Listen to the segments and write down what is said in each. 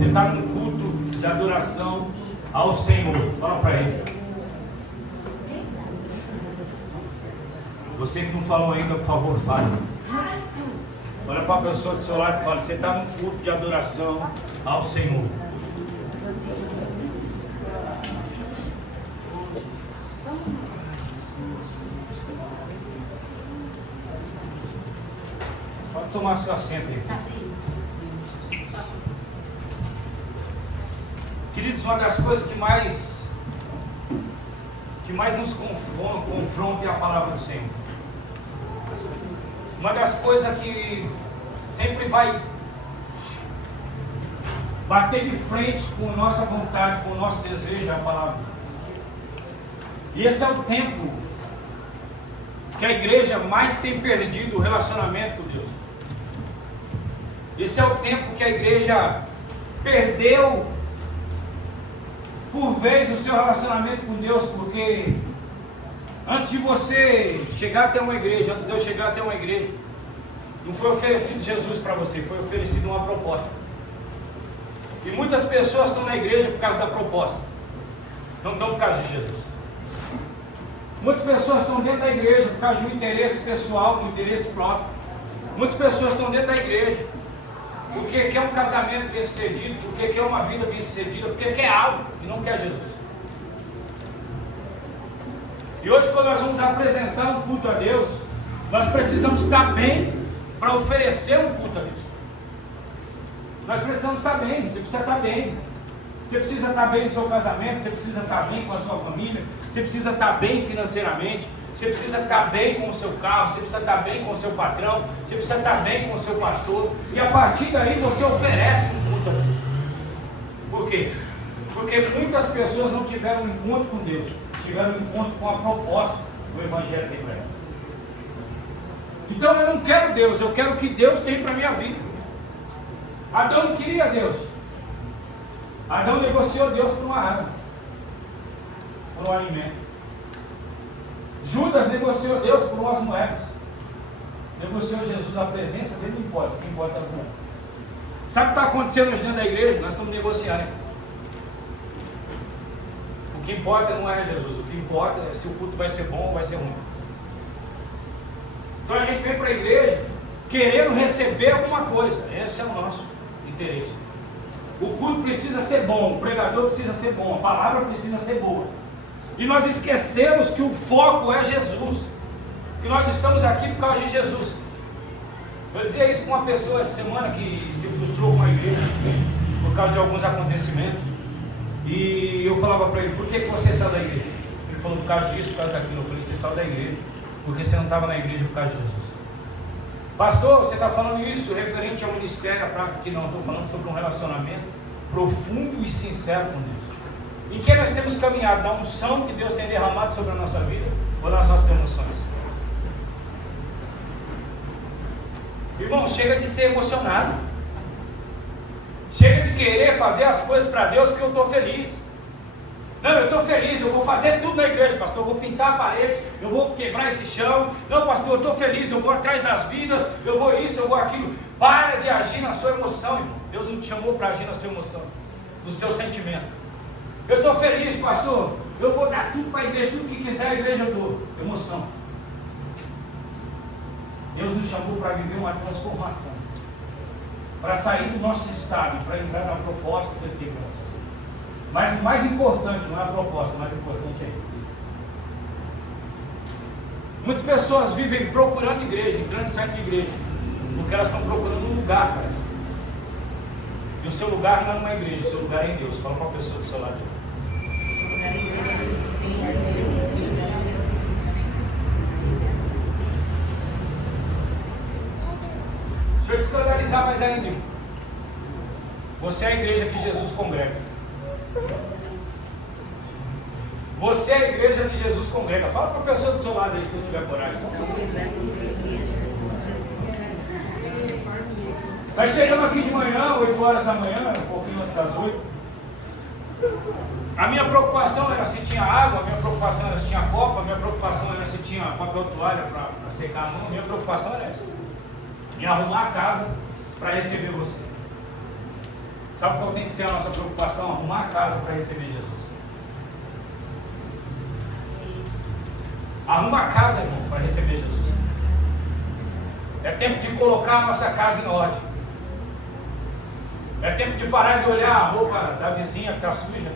Você está num culto de adoração ao Senhor. Fala para ele. Você que não falou ainda, por favor, fale. Olha para a pessoa do seu lado e fala: você está num culto de adoração ao Senhor. Pode tomar seu assento aí. Queridos, uma das coisas que mais nos confronta é a palavra do Senhor. Uma das coisas que sempre vai bater de frente com a nossa vontade, com o nosso desejo é a palavra. E esse é o tempo que a igreja mais tem perdido o relacionamento com Deus. Esse é o tempo que a igreja perdeu por vez o seu relacionamento com Deus, porque antes de você chegar até uma igreja, antes de eu chegar até uma igreja, não foi oferecido Jesus para você, foi oferecido uma proposta. E muitas pessoas estão na igreja por causa da proposta, não estão por causa de Jesus. Muitas pessoas estão dentro da igreja por causa de um interesse pessoal, um interesse próprio. Muitas pessoas estão dentro da igreja porque quer um casamento bem sucedido, porque quer uma vida bem sucedida, porque quer algo e não quer Jesus. E hoje, quando nós vamos apresentar um culto a Deus, nós precisamos estar bem para oferecer um culto a Deus. Nós precisamos estar bem, você precisa estar bem. Você precisa estar bem no seu casamento, você precisa estar bem com a sua família, você precisa estar bem financeiramente, você precisa estar bem com o seu carro, você precisa estar bem com o seu patrão, você precisa estar bem com o seu pastor, e a partir daí você oferece um culto a Deus. Por quê? Porque muitas pessoas não tiveram um encontro com Deus, tiveram um encontro com a proposta do Evangelho de Deus. Então eu não quero Deus, eu quero o que Deus tem para a minha vida. Adão não queria Deus. Adão negociou Deus por uma água, por um alimento. Judas negociou Deus por umas moedas. Negociou Jesus a presença dele, não importa, o que importa é a moeda. Sabe o que está acontecendo hoje dentro da igreja? Nós estamos negociando. O que importa não é Jesus, o que importa é se o culto vai ser bom ou vai ser ruim. Então a gente vem para a igreja querendo receber alguma coisa. Esse é o nosso interesse. O culto precisa ser bom, o pregador precisa ser bom, a palavra precisa ser boa. E nós esquecemos que o foco é Jesus. Que nós estamos aqui por causa de Jesus. Eu dizia isso com uma pessoa essa semana que se frustrou com a igreja por causa de alguns acontecimentos. E eu falava para ele: por que você saiu da igreja? Ele falou: por causa disso, por causa daquilo. Eu falei: você saiu da igreja porque você não estava na igreja por causa de Jesus. Pastor, você está falando isso referente ao ministério, à prática? Que não, estou falando sobre um relacionamento profundo e sincero com Deus. Em que nós temos caminhado? Na unção que Deus tem derramado sobre a nossa vida ou nas nossas emoções? Irmão, chega de ser emocionado. Chega de querer fazer as coisas para Deus porque eu estou feliz. Não, eu estou feliz, eu vou fazer tudo na igreja, pastor. Eu vou pintar a parede, eu vou quebrar esse chão. Não, pastor, eu estou feliz, eu vou atrás das vidas, eu vou isso, eu vou aquilo. Para de agir na sua emoção, irmão. Deus não te chamou para agir na sua emoção, no seu sentimento. Eu estou feliz, pastor, eu vou dar tudo para a igreja, tudo que quiser a igreja eu dou. Emoção. Deus nos chamou para viver uma transformação, para sair do nosso estado, para entrar na proposta que Ele tem para nós. Mas o mais importante não é a proposta, o mais importante é Ele. Muitas pessoas vivem procurando igreja, entrando e saindo de igreja, porque elas estão procurando um lugar para isso. E o seu lugar não é uma igreja, o seu lugar é em Deus. Fala para uma pessoa do seu lado. Deixa eu te escandalizar mais ainda, irmão. Você é a igreja que Jesus congrega. Você é a igreja que Jesus congrega. Fala para a pessoa do seu lado aí, se tiver coragem. Vai chegando aqui de manhã, 8 horas da manhã, um pouquinho antes das 8. A minha preocupação era se tinha água, a minha preocupação era se tinha copa, a minha preocupação era se tinha papel toalha para secar a mão. A minha preocupação era essa: em arrumar a casa para receber você. Sabe qual tem que ser a nossa preocupação? Arrumar a casa para receber Jesus. Arruma a casa, irmão, para receber Jesus. É tempo de colocar a nossa casa em ordem. É tempo de parar de olhar a roupa da vizinha que está suja.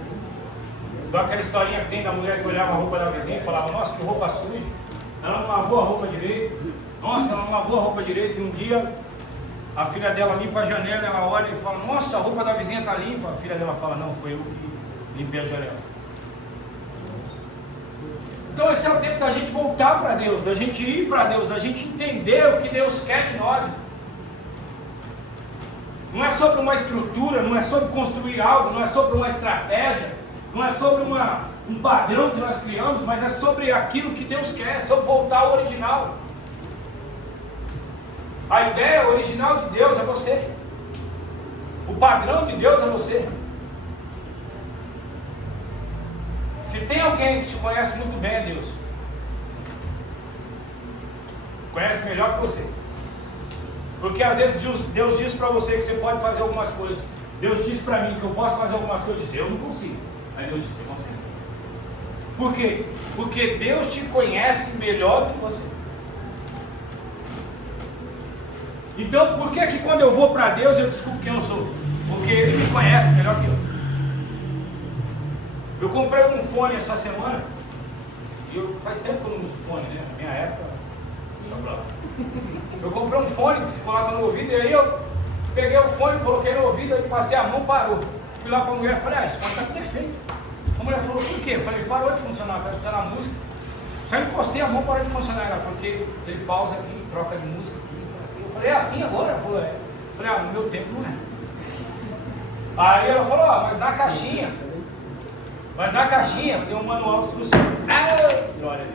Igual aquela historinha que tem da mulher que olhava a roupa da vizinha e falava: nossa, que roupa suja. Ela não lavou a roupa direito. Nossa, ela não lavou a roupa direito. E um dia a filha dela limpa a janela, ela olha e fala: nossa, a roupa da vizinha está limpa. A filha dela fala: não, foi eu que limpei a janela. Então esse é o tempo da gente voltar para Deus, da gente ir para Deus, da gente entender o que Deus quer de nós. Não é sobre uma estrutura, não é sobre construir algo, não é sobre uma estratégia, não é sobre um padrão que nós criamos, mas é sobre aquilo que Deus quer, sobre voltar ao original. A ideia original de Deus é você. O padrão de Deus é você. Se tem alguém que te conhece muito bem, é Deus. Conhece melhor que você. Porque às vezes Deus diz para você que você pode fazer algumas coisas. Deus diz para mim que eu posso fazer algumas coisas. Eu não consigo. Aí Deus diz: você consegue. Por quê? Porque Deus te conhece melhor do que você. Então, por que quando eu vou para Deus eu descubro quem eu sou? Porque Ele me conhece melhor que eu. Eu comprei um fone essa semana. Faz tempo que eu não uso fone, né? Na minha época, deixa pra lá. Eu comprei um fone que se coloca no ouvido. E aí eu peguei o fone, coloquei no ouvido, aí passei a mão, parou. Fui lá para a mulher e falei: esse fone está com defeito. A mulher falou: por quê? Eu falei: parou de funcionar, está escutando a música. Só encostei a mão, parou de funcionar. Ela, porque ele pausa aqui, troca de música aqui. Eu falei: é assim agora? Ela falou: é. Eu falei: no meu tempo não é. Aí ela falou: mas na caixinha tem um manual de instrução. Glória a Deus.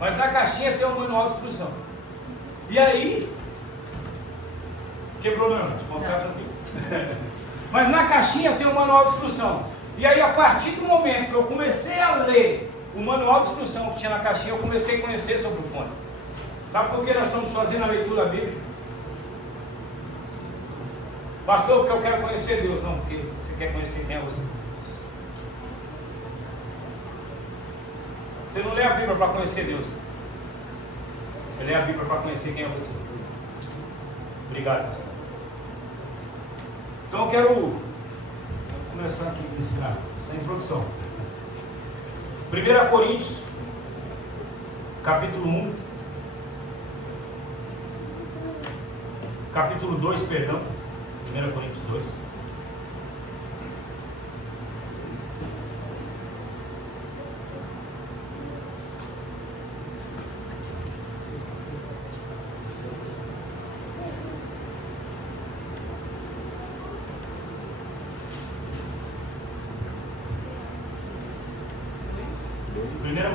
Mas na caixinha tem um manual de instrução. E aí, quebrou não, pode ficar tranquilo. Mas na caixinha tem um manual de instrução. E aí, a partir do momento que eu comecei a ler o manual de instrução que tinha na caixinha, eu comecei a conhecer sobre o fone. Sabe por que nós estamos fazendo a leitura bíblica? Pastor, porque eu quero conhecer Deus. Não, porque você quer conhecer quem é você. Você não lê a Bíblia para conhecer Deus. Você lê a Bíblia para conhecer quem é você. Obrigado, pastor. Então eu quero começar aqui a ensinar essa introdução. 1 Coríntios, capítulo 1. Capítulo 2, perdão. 1 Coríntios 2.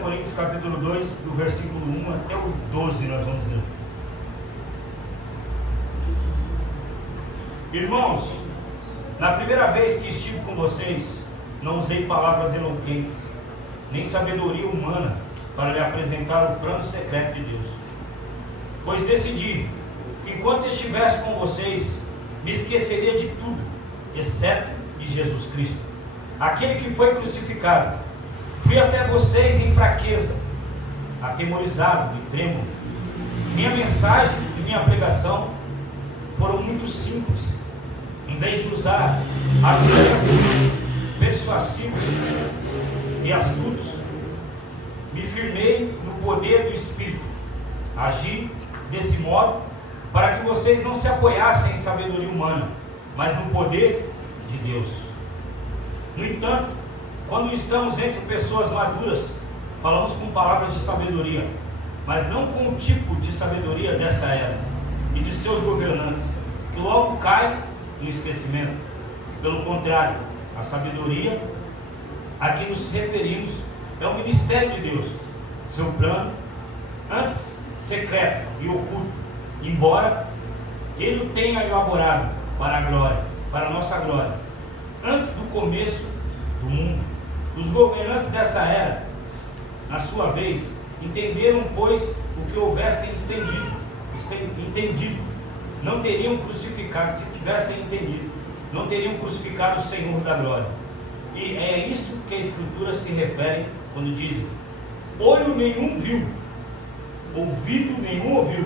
Coríntios capítulo 2, do versículo 1 até o 12, nós vamos ler. Irmãos, na primeira vez que estive com vocês, não usei palavras eloquentes, nem sabedoria humana para lhe apresentar o plano secreto de Deus. Pois decidi que enquanto estivesse com vocês, me esqueceria de tudo, exceto de Jesus Cristo, aquele que foi crucificado. Fui até vocês em fraqueza, atemorizado e trêmulo. Minha mensagem e minha pregação foram muito simples. Em vez de usar argumentos persuasivos e astutos, me firmei no poder do Espírito. Agi desse modo para que vocês não se apoiassem em sabedoria humana, mas no poder de Deus. No entanto, quando estamos entre pessoas maduras, falamos com palavras de sabedoria, mas não com o tipo de sabedoria desta era e de seus governantes, que logo cai no esquecimento. Pelo contrário, a sabedoria a que nos referimos é o ministério de Deus, seu plano, antes secreto e oculto, embora Ele o tenha elaborado para a glória, para a nossa glória, antes do começo do mundo. Os governantes dessa era, na sua vez, entenderam, pois, o que houvessem entendido, não teriam crucificado se tivessem entendido. não teriam crucificado o Senhor da glória. E é isso que a Escritura se refere quando diz: olho nenhum viu, ouvido nenhum ouviu,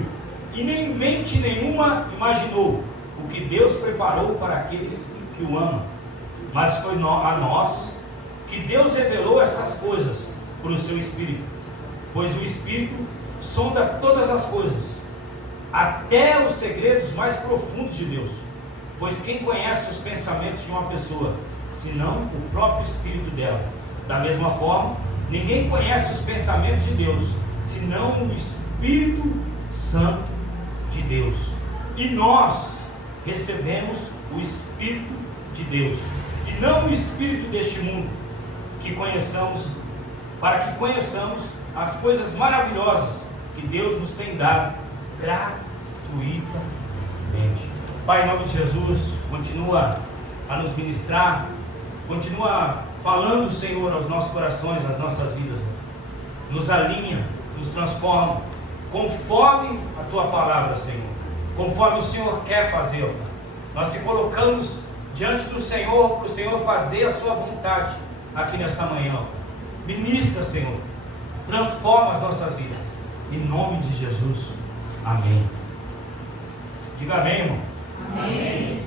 e nem mente nenhuma imaginou o que Deus preparou para aqueles que o amam. Mas foi a nós que Deus revelou essas coisas por o seu Espírito, pois o Espírito sonda todas as coisas, até os segredos mais profundos de Deus. Pois quem conhece os pensamentos de uma pessoa, senão o próprio Espírito dela? Da mesma forma, ninguém conhece os pensamentos de Deus, senão o Espírito Santo de Deus. E nós recebemos o Espírito de Deus, e não o espírito deste mundo, para que conheçamos as coisas maravilhosas que Deus nos tem dado gratuitamente. Pai, em nome de Jesus, continua a nos ministrar, continua falando, Senhor, aos nossos corações, às nossas vidas, nos alinha, nos transforma, conforme a Tua palavra, Senhor, conforme o Senhor quer fazer. Nós te colocamos diante do Senhor, para o Senhor fazer a sua vontade aqui nesta manhã. Ministra, Senhor, transforma as nossas vidas, em nome de Jesus, amém. Diga amém, irmão. Amém.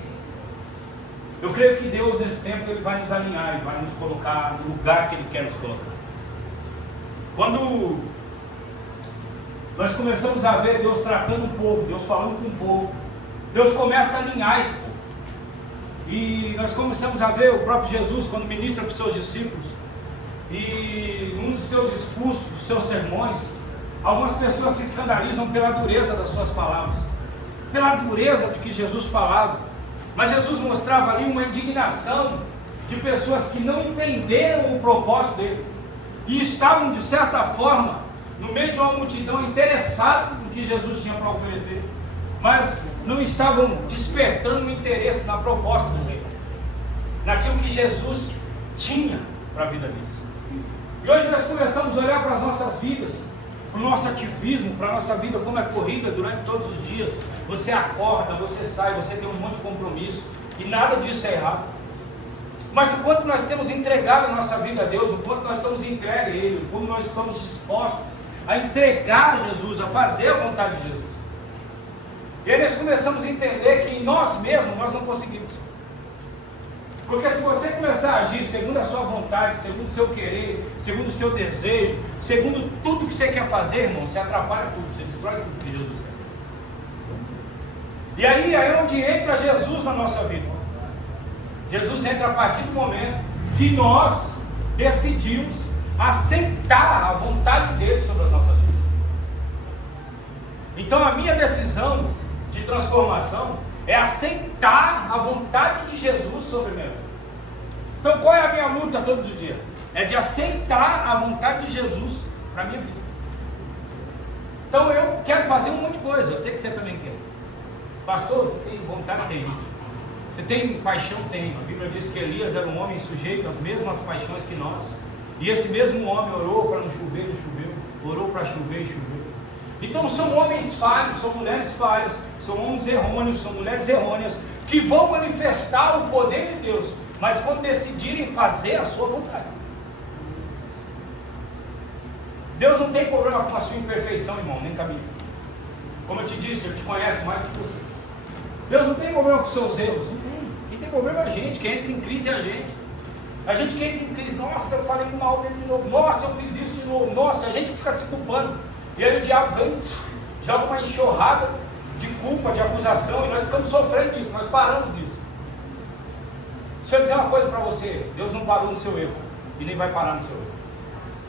Eu creio que Deus nesse tempo Ele vai nos alinhar, Ele vai nos colocar no lugar que Ele quer nos colocar. Quando nós começamos a ver Deus tratando o povo, Deus falando com o povo, Deus começa a alinhar esse povo. E nós começamos a ver o próprio Jesus quando ministra para os seus discípulos, e num dos seus discursos, dos seus sermões, algumas pessoas se escandalizam pela dureza das suas palavras, pela dureza do que Jesus falava. Mas Jesus mostrava ali uma indignação de pessoas que não entenderam o propósito dele, e estavam de certa forma no meio de uma multidão interessada no que Jesus tinha para oferecer, mas não estavam despertando o interesse na proposta do reino, naquilo que Jesus tinha para a vida deles. E hoje nós começamos a olhar para as nossas vidas, para o nosso ativismo, para a nossa vida, como é corrida durante todos os dias. Você acorda, você sai, você tem um monte de compromisso, e nada disso é errado. Mas o quanto nós temos entregado a nossa vida a Deus, o quanto nós estamos entregues a Ele, o quanto nós estamos dispostos a entregar a Jesus, a fazer a vontade de Jesus. E aí nós começamos a entender que em nós mesmos nós não conseguimos. Porque se você começar a agir segundo a sua vontade, segundo o seu querer, segundo o seu desejo, segundo tudo que você quer fazer, irmão, você atrapalha tudo, você destrói tudo que Jesus quer. E aí é onde entra Jesus na nossa vida. Jesus entra a partir do momento que nós decidimos aceitar a vontade dele sobre as nossas vidas. Então a minha decisão de transformação é aceitar a vontade de Jesus sobre a minha vida. Então qual é a minha luta todos os dias? É de aceitar a vontade de Jesus para a minha vida. Então eu quero fazer um monte de coisa, eu sei que você também quer. Pastor, você tem vontade? Tem. Você tem paixão? Tem. A Bíblia diz que Elias era um homem sujeito às mesmas paixões que nós. E esse mesmo homem orou para não chover, não choveu. Orou para chover e choveu. Então são homens falhos, são mulheres falhas, são homens errôneos, são mulheres errôneas, que vão manifestar o poder de Deus, mas quando decidirem fazer a sua vontade. Deus não tem problema com a sua imperfeição, irmão, nem caminho. Como eu te disse, Ele te conhece mais do que você. Deus não tem problema com os seus erros, não tem. Quem tem problema é a gente, quem entra em crise é a gente. A gente que entra em crise, nossa, eu falei mal dele de novo, nossa, eu fiz isso de novo, nossa, a gente fica se culpando. E aí o diabo vem, joga uma enxurrada de culpa, de acusação, e nós ficamos sofrendo nisso, nós paramos nisso. Deixa eu dizer uma coisa para você, Deus não parou no seu erro, e nem vai parar no seu erro.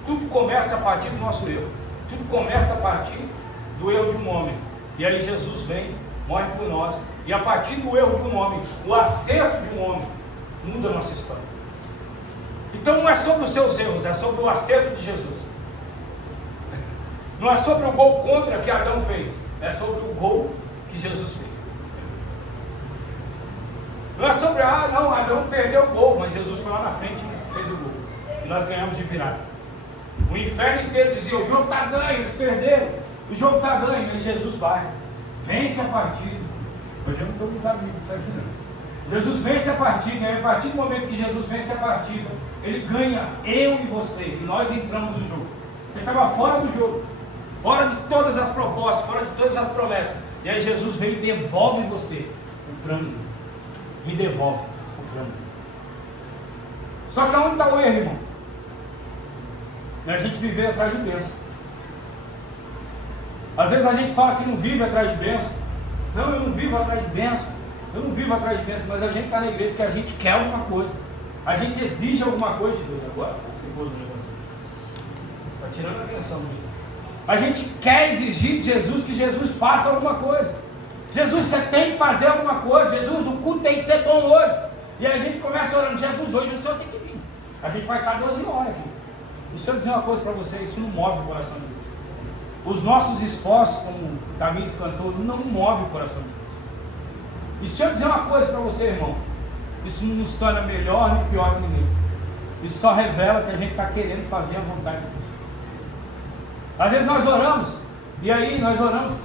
Tudo começa a partir do nosso erro, tudo começa a partir do erro de um homem. E aí Jesus vem, morre por nós, e a partir do erro de um homem, o acerto de um homem, muda a nossa história. Então não é sobre os seus erros, é sobre o acerto de Jesus. Não é sobre o gol contra que Adão fez, é sobre o gol que Jesus fez. Não é sobre, não, Adão perdeu o gol, mas Jesus foi lá na frente e fez o gol. E nós ganhamos de virada. O inferno inteiro dizia, o jogo está ganho, eles perderam. O jogo está ganho, e Jesus vai. Vence a partida. Hoje eu não estou com o Davi disso aqui não. Jesus vence a partida, e a partir do momento que Jesus vence a partida, ele ganha eu e você, e nós entramos no jogo. Você estava fora do jogo, fora de todas as propostas, fora de todas as promessas. E aí Jesus vem e devolve você o plano. Me devolve o plano. Só que onde está o erro, irmão? É a gente viver atrás de bênção. Às vezes a gente fala que não vive atrás de bênção. Não, eu não vivo atrás de bênção. Eu não vivo atrás de bênção, mas a gente está na igreja que a gente quer alguma coisa. A gente exige alguma coisa de Deus. Agora, depois do negócio. Está tirando a atenção disso. A gente quer exigir de Jesus que Jesus faça alguma coisa. Jesus, você tem que fazer alguma coisa. Jesus, o culto tem que ser bom hoje. E aí a gente começa orando, Jesus, hoje o Senhor tem que vir. A gente vai estar 12 horas aqui. E se eu dizer uma coisa para você, isso não move o coração de Deus. Os nossos esforços, como o Tamires cantou, não move o coração de Deus. E se eu dizer uma coisa para você, irmão, isso não nos torna melhor nem pior que ninguém. Isso só revela que a gente está querendo fazer a vontade de Deus. Às vezes nós oramos, e aí nós oramos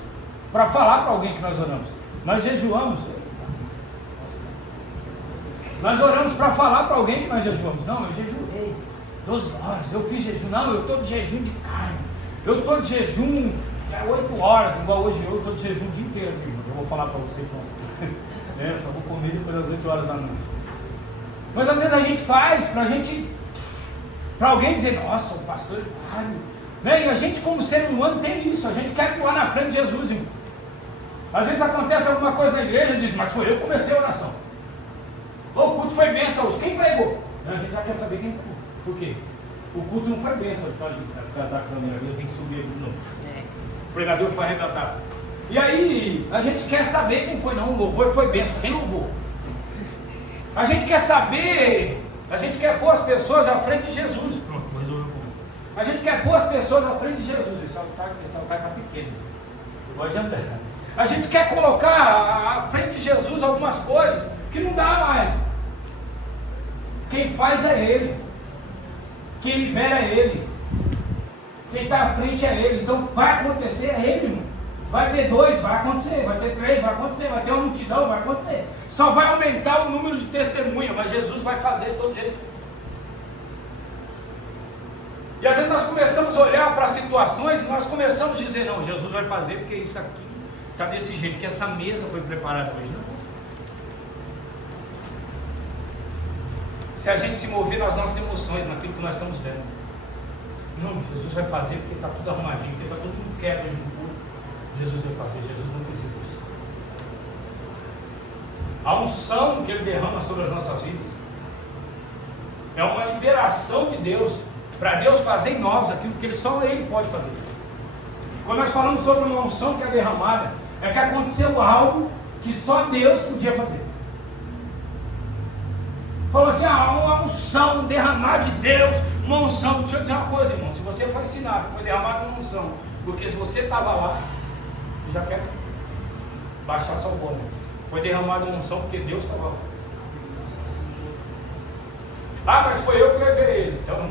para falar para alguém que nós oramos. Nós jejuamos. Nós oramos para falar para alguém que nós jejuamos. Não, eu jejuei 12 horas, eu fiz jejum. Não, eu estou de jejum de carne. Eu estou de jejum 8 horas, igual hoje eu estou de jejum o dia inteiro. Eu vou falar para você como. Só vou comer depois das 8 horas da noite. Mas às vezes a gente faz para alguém dizer, nossa, o pastor é carne. Né? E a gente como ser humano tem isso, a gente quer pular na frente de Jesus, irmão. Às vezes acontece alguma coisa na igreja e diz, mas foi eu que comecei a oração. O culto foi bênção hoje, quem pregou? A gente já quer saber quem pregou. Por quê? O culto não foi bênção, por causa da câmera ali, eu tenho que subir ele de novo. O pregador foi arrebatado. E aí, a gente quer saber quem foi, não, o louvor foi bênção, quem louvou? A gente quer saber, a gente quer pôr as pessoas à frente de Jesus. Pronto, resolveu. A gente quer pôr as pessoas à frente de Jesus. Esse altar está pequeno, não pode andar. A gente quer colocar à frente de Jesus algumas coisas que não dá mais. Quem faz é Ele. Quem libera é Ele. Quem está à frente é Ele. Então vai acontecer, é Ele, irmão. Vai ter 2, vai acontecer. Vai ter 3, vai acontecer. Vai ter uma multidão, vai acontecer. Só vai aumentar o número de testemunhas, mas Jesus vai fazer de todo jeito. E às vezes nós começamos a olhar para as situações e nós começamos a dizer, não, Jesus vai fazer porque isso aqui está desse jeito, que essa mesa foi preparada hoje. Não. Se a gente se mover nas nossas emoções, naquilo que nós estamos vendo. Não, Jesus vai fazer porque está tudo arrumadinho, porque está todo mundo quieto hoje no culto. Jesus vai fazer, Jesus não precisa disso. A unção que Ele derrama sobre as nossas vidas é uma liberação de Deus, para Deus fazer em nós aquilo que só Ele pode fazer. Quando nós falamos sobre uma unção que é derramada, é que aconteceu algo que só Deus podia fazer. Falou assim, uma unção derramada de Deus, uma unção. Deixa eu dizer uma coisa, irmão, se você foi ensinado, foi derramada uma unção, porque se você estava lá, eu já quero baixar só o bolo. Foi derramada uma unção porque Deus estava lá. Ah, mas foi eu que levei ele. Então,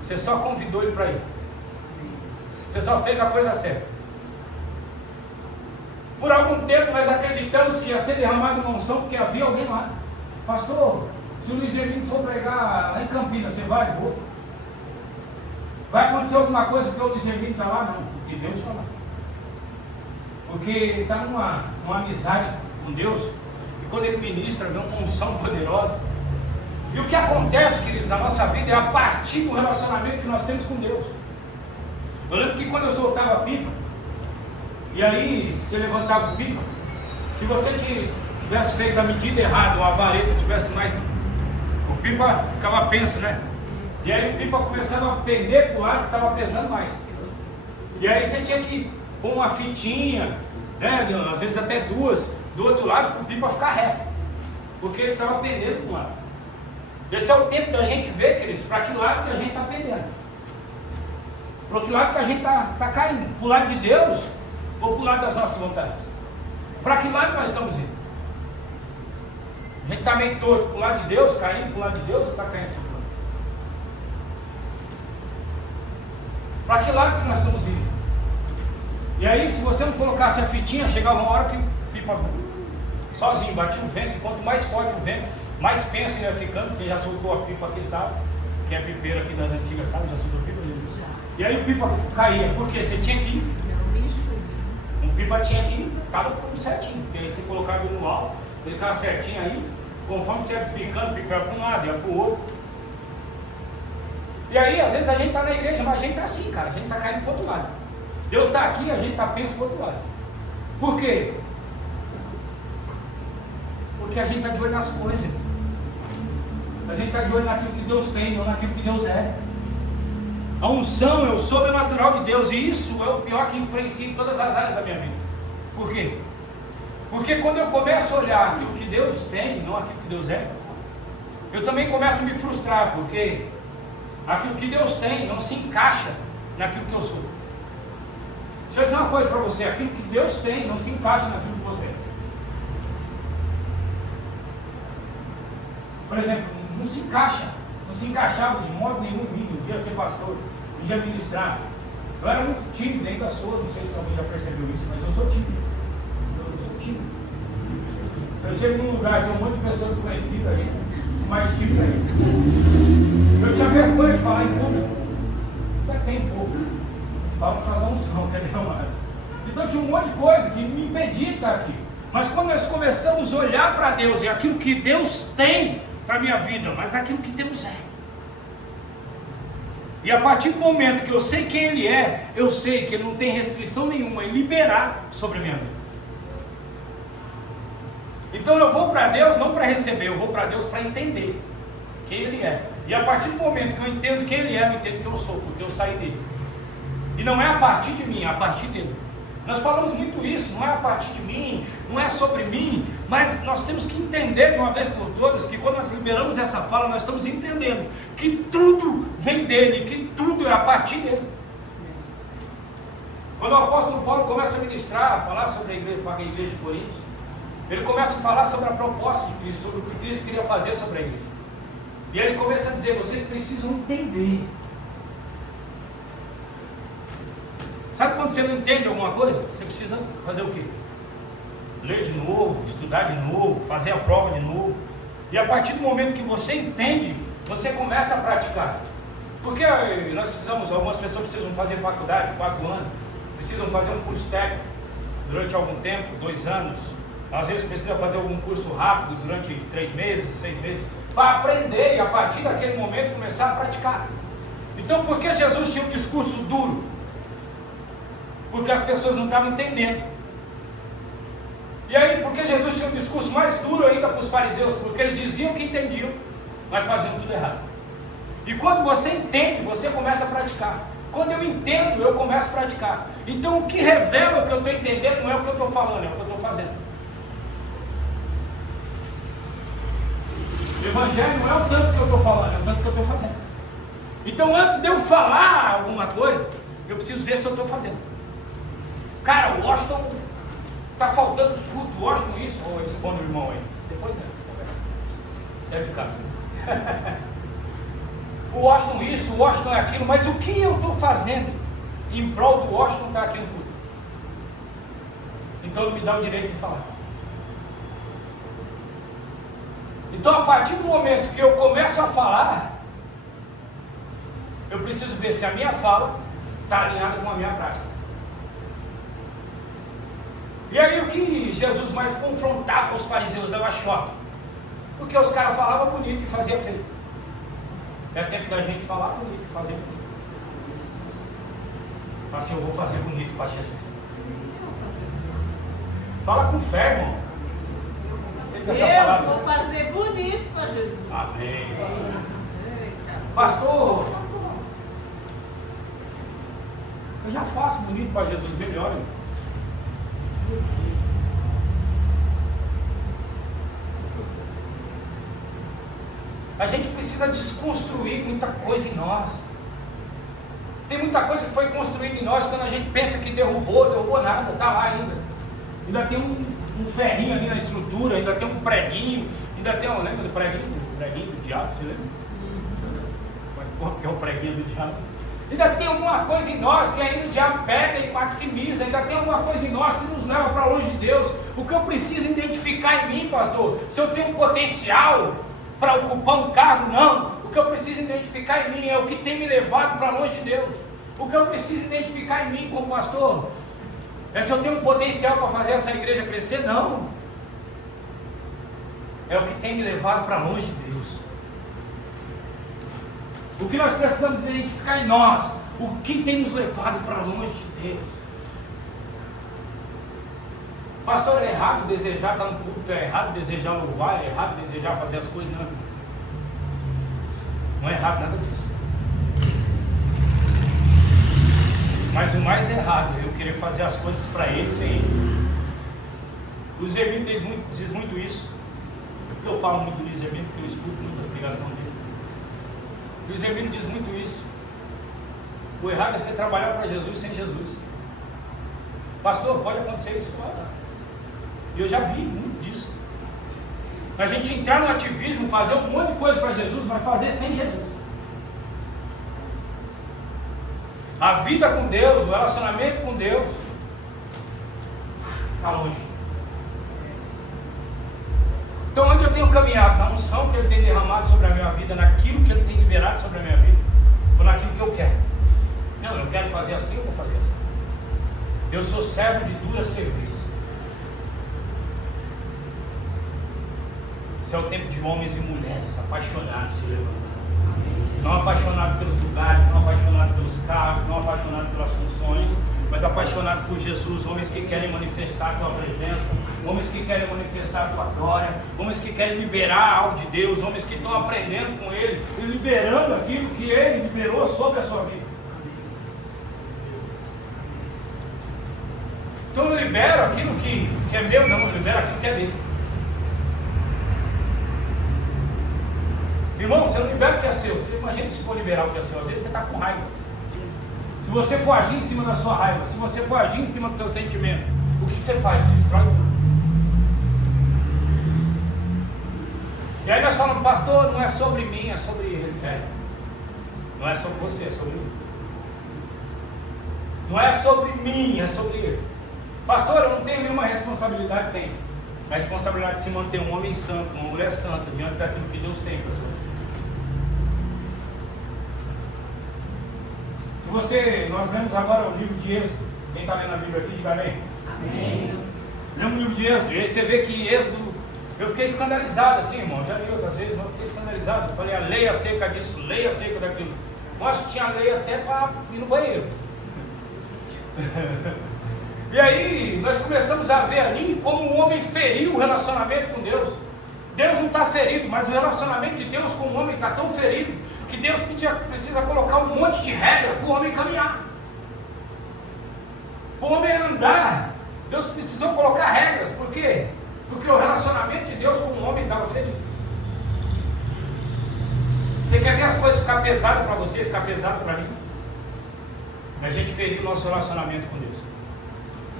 você só convidou ele para ir. Você só fez a coisa certa. Por algum tempo nós acreditamos que ia ser derramada uma unção porque havia alguém lá. Pastor, se o Luiz Hermínio for pregar lá em Campinas, você vai? Vou. Vai acontecer alguma coisa porque o Luiz Hermínio está lá? Não, porque Deus está lá. Porque ele está numa amizade com Deus, e quando ele ministra, vem uma unção poderosa. E o que acontece, queridos, na nossa vida é a partir do relacionamento que nós temos com Deus. Eu lembro que quando eu soltava a pipa, e aí você levantava a pipa, se você tivesse feito a medida errada, ou a vareta tivesse mais, o pipa ficava penso, né? E aí o pipa começava a pender para o lado que estava pesando mais. E aí você tinha que pôr uma fitinha, né? Às vezes até 2, do outro lado, para o pipa ficar reto, porque ele estava pendendo para o lado. Esse é o tempo da gente ver, queridos, para que lado que a gente está pendendo. Para que lado que a gente está caindo. Para o lado de Deus ou para o lado das nossas vontades? Para que lado nós estamos indo? A gente está meio torto para o lado de Deus, caindo para o lado de Deus ou está caindo para o lado? Para que lado que nós estamos indo? E aí, se você não colocasse a fitinha, chegava uma hora que pipa sozinho, batia o vento, e quanto mais forte o vento, mais pensa ele ia ficando, porque já soltou a pipa aqui, sabe? Que é pipeiro aqui das antigas, sabe? Já soltou a pipa dele. E aí o pipa caía, porque você tinha que ir. Um pipa tinha que ir, estava tudo certinho, porque aí você colocava ele no alto, ele ficava certinho aí, conforme você ia despicando, picava para um lado, ia para o outro. E aí, às vezes a gente está na igreja, mas a gente está assim, cara, a gente está caindo para o outro lado. Deus está aqui, a gente está pensa para o outro lado. Por quê? Porque a gente está de olho nas coisas. A gente está de olho naquilo que Deus tem, não naquilo que Deus é. A unção é o sobrenatural de Deus, e isso é o pior que influencia em todas as áreas da minha vida. Por quê? Porque quando eu começo a olhar aquilo que Deus tem, não aquilo que Deus é, eu também começo a me frustrar, porque aquilo que Deus tem não se encaixa naquilo que eu sou. Deixa eu dizer uma coisa para você, aquilo que Deus tem não se encaixa naquilo que você é. Por exemplo, não se encaixava de modo nenhum em mim, um dia ser pastor, um dia ministrar. Eu era muito tímido, ainda sou, não sei se alguém já percebeu isso, mas eu sou tímido. Eu sou tímido. Se eu chego num lugar de um monte de pessoas desconhecidas, mais tímido ainda. Eu tinha vergonha de falar em público. Ainda tem pouco. Fala para dar unção, que é derramado. Então tinha um monte de coisa que me impedia de estar aqui. Mas quando nós começamos a olhar para Deus e aquilo que Deus tem para a minha vida, mas aquilo que Deus é. E a partir do momento que eu sei quem Ele é, eu sei que Ele não tem restrição nenhuma em liberar sobre a minha vida. Então eu vou para Deus não para receber, eu vou para Deus para entender quem Ele é. E a partir do momento que eu entendo quem Ele é, eu entendo quem eu sou, porque eu saí dele. E não é a partir de mim, é a partir dele. Nós falamos muito isso, não é a partir de mim, não é sobre mim, mas nós temos que entender de uma vez por todas que quando nós liberamos essa fala, nós estamos entendendo que tudo vem dele, que tudo é a partir dele. Quando o apóstolo Paulo começa a ministrar, a falar sobre a igreja de Coríntios, ele começa a falar sobre a proposta de Cristo, sobre o que Cristo queria fazer sobre a igreja. E aí ele começa a dizer, vocês precisam entender. Sabe quando você não entende alguma coisa? Você precisa fazer o quê? Ler de novo, estudar de novo, fazer a prova de novo. E a partir do momento que você entende, você começa a praticar. Porque nós precisamos, algumas pessoas precisam fazer faculdade, 4 anos, precisam fazer um curso técnico durante algum tempo, 2 anos. Às vezes precisa fazer algum curso rápido durante 3 meses, 6 meses, para aprender e a partir daquele momento começar a praticar. Então por que Jesus tinha um discurso duro? Porque as pessoas não estavam entendendo. E aí, porque Jesus tinha um discurso mais duro ainda para os fariseus, porque eles diziam que entendiam, mas faziam tudo errado. E quando você entende, você começa a praticar. Quando eu entendo, eu começo a praticar. Então o que revela o que eu estou entendendo não é o que eu estou falando, é o que eu estou fazendo. O evangelho não é o tanto que eu estou falando, é o tanto que eu estou fazendo. Então antes de eu falar alguma coisa, eu preciso ver se eu estou fazendo. Cara, o Washington está faltando os cultos, o Washington isso, ou responde o irmão aí. Depois não, sai de casa. O Washington isso, o Washington é aquilo, mas o que eu estou fazendo em prol do Washington estar aqui no culto? Então não me dá o direito de falar. Então a partir do momento que eu começo a falar, eu preciso ver se a minha fala está alinhada com a minha prática. E aí o que Jesus mais confrontava os fariseus, dava choque? Porque os caras falavam bonito e faziam feio. É tempo da gente falar bonito e fazer bonito. Fala assim, eu vou fazer bonito para Jesus. Fala com fé, irmão. Eu vou fazer bonito para Jesus. Amém. Pastor, eu já faço bonito para Jesus, melhor, irmão. A gente precisa desconstruir muita coisa em nós. Tem muita coisa que foi construída em nós quando a gente pensa que derrubou nada, está lá ainda. Ainda tem um ferrinho ali na estrutura, ainda tem um preguinho, ainda tem lembra do preguinho? O preguinho do diabo, você lembra? Qual que é o preguinho do diabo? Ainda tem alguma coisa em nós que ainda o diabo pega e maximiza. Ainda tem alguma coisa em nós que nos leva para longe de Deus. O que eu preciso identificar em mim, pastor, se eu tenho um potencial para ocupar um cargo, não. O que eu preciso identificar em mim é o que tem me levado para longe de Deus. O que eu preciso identificar em mim como pastor é se eu tenho um potencial para fazer essa igreja crescer, não. É o que tem me levado para longe de Deus. O que nós precisamos identificar em nós, o que tem nos levado para longe de Deus. Pastor, é errado desejar estar no culto, é errado desejar louvar, é errado desejar fazer as coisas, não. Não é errado nada disso. Mas o mais errado é eu querer fazer as coisas para Ele sem Ele. O Luiz Hermínio diz muito isso. Eu falo muito do Luiz Hermínio porque eu escuto muitas pregações dele. O Luiz Hermínio diz muito isso. O errado é você trabalhar para Jesus sem Jesus. Pastor, pode acontecer isso? E eu já vi muito disso. A gente entrar no ativismo, fazer um monte de coisa para Jesus, mas fazer sem Jesus. A vida com Deus, o relacionamento com Deus, está longe. Então, onde eu tenho caminhado? Na unção que Ele tem derramado sobre a minha vida, naquilo que Ele tem liberado sobre a minha vida, ou naquilo que eu quero? Não, eu quero fazer assim, eu vou fazer assim. Eu sou servo de dura serviço. Esse é o tempo de homens e mulheres apaixonados se levantando. Não apaixonados pelos lugares, não apaixonados pelos cargos, não apaixonados pelas funções, mas apaixonados por Jesus. Homens que querem manifestar a tua presença, homens que querem manifestar a tua glória, homens que querem liberar algo de Deus, homens que estão aprendendo com Ele e liberando aquilo que Ele liberou sobre a sua vida. Então eu libero aquilo que é meu, não, eu libero aquilo que é dele. Irmão, você não libera o que é seu. Você imagina se for liberar o que é seu. Às vezes você está com raiva. Se você for agir em cima da sua raiva, se você for agir em cima do seu sentimento, o que você faz? Você destrói tudo. E aí nós falamos, pastor, não é sobre mim, é sobre ele. Não é sobre você, é sobre ele. Não é sobre mim, é sobre ele. Pastor, eu não tenho nenhuma responsabilidade, tem. A responsabilidade de se manter um homem santo, uma mulher santa, diante daquilo que Deus tem, pastor. Nós lemos agora o livro de Êxodo. Quem está lendo a Bíblia aqui, diga amém. Amém. Lemos o livro de Êxodo, e aí você vê que Êxodo, eu fiquei escandalizado assim, irmão, já li outras vezes, mas eu fiquei escandalizado. Eu falei, a lei acerca disso, lei acerca daquilo. Nossa, tinha lei até para ir no banheiro. E aí, nós começamos a ver ali como o homem feriu o relacionamento com Deus. Deus não está ferido, mas o relacionamento de Deus com o homem está tão ferido que Deus precisa colocar um monte de regra para o homem caminhar, para o homem andar. Deus precisou colocar regras. Por quê? Porque o relacionamento de Deus com o homem estava ferido. Você quer ver as coisas ficar pesadas para você, ficar pesado para mim? A gente feriu o nosso relacionamento com Deus.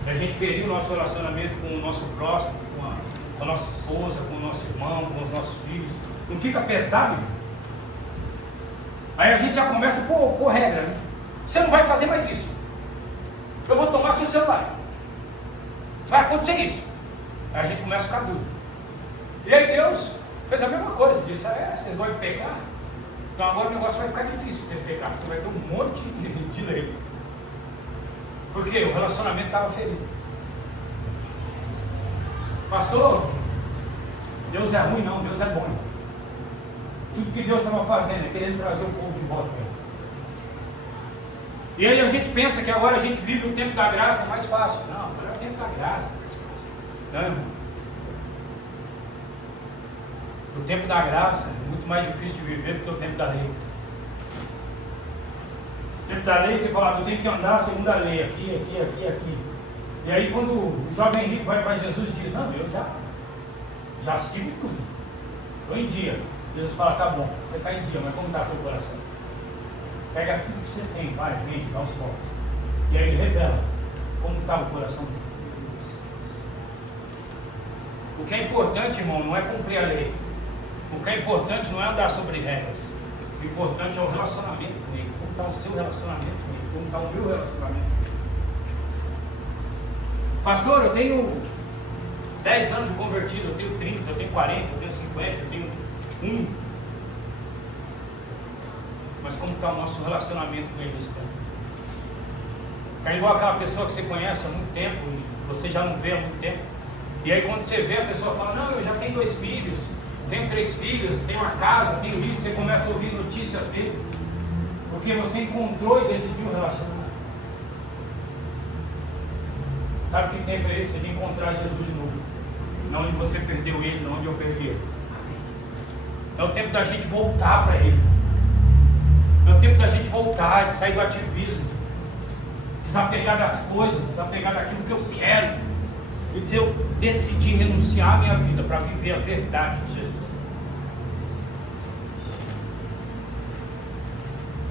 A gente feriu o nosso relacionamento com o nosso próximo, com a nossa esposa, com o nosso irmão, com os nossos filhos. Não fica pesado, irmão? Aí a gente já começa por regra, né? Você não vai fazer mais isso. Eu vou tomar seu celular. Vai acontecer isso. Aí a gente começa a ficar duro. E aí Deus fez a mesma coisa. Disse, vocês vão pecar? Então agora o negócio vai ficar difícil para vocês pegar, porque vai ter um monte de lei. Porque o relacionamento estava ferido. Pastor, Deus é ruim? Não, Deus é bom. Tudo que Deus estava fazendo é querendo trazer o povo de volta. E aí a gente pensa que agora a gente vive o tempo da graça mais fácil. Não, agora é o tempo da graça. Não, irmão? O tempo da graça é muito mais difícil de viver do que o tempo da lei. O tempo da lei, você fala, eu tenho que andar segundo a lei, aqui. E aí quando o jovem rico vai para Jesus e diz, não, eu já sigo tudo. Estou em dia. Jesus fala, tá bom, você está em dia, mas como está seu coração? Pega tudo que você tem, vai, vende, dá os focos. E aí ele revela como está o coração dele. O que é importante, irmão, não é cumprir a lei. O que é importante não é andar sobre regras. O importante é o relacionamento com ele. está o seu relacionamento comigo, como está o meu relacionamento. Pastor, eu tenho 10 anos de convertido, eu tenho 30, eu tenho 40, eu tenho 50, eu tenho 1. Mas como está o nosso relacionamento com eles? Está igual aquela pessoa que você conhece há muito tempo e você já não vê há muito tempo. E aí quando você vê a pessoa fala, não, eu já tenho 2 filhos, tenho 3 filhos, tenho uma casa, tenho isso, você começa a ouvir notícias dele. Porque você encontrou e decidiu um relacionamento. Sabe que tempo é esse? Você de encontrar Jesus de novo. Não onde você perdeu ele, não onde eu perdi ele. É o tempo da gente voltar para ele. É o tempo da gente voltar, de sair do ativismo, desapegar das coisas, desapegar daquilo que eu quero. E dizer, eu decidi renunciar à minha vida para viver a verdade de Jesus.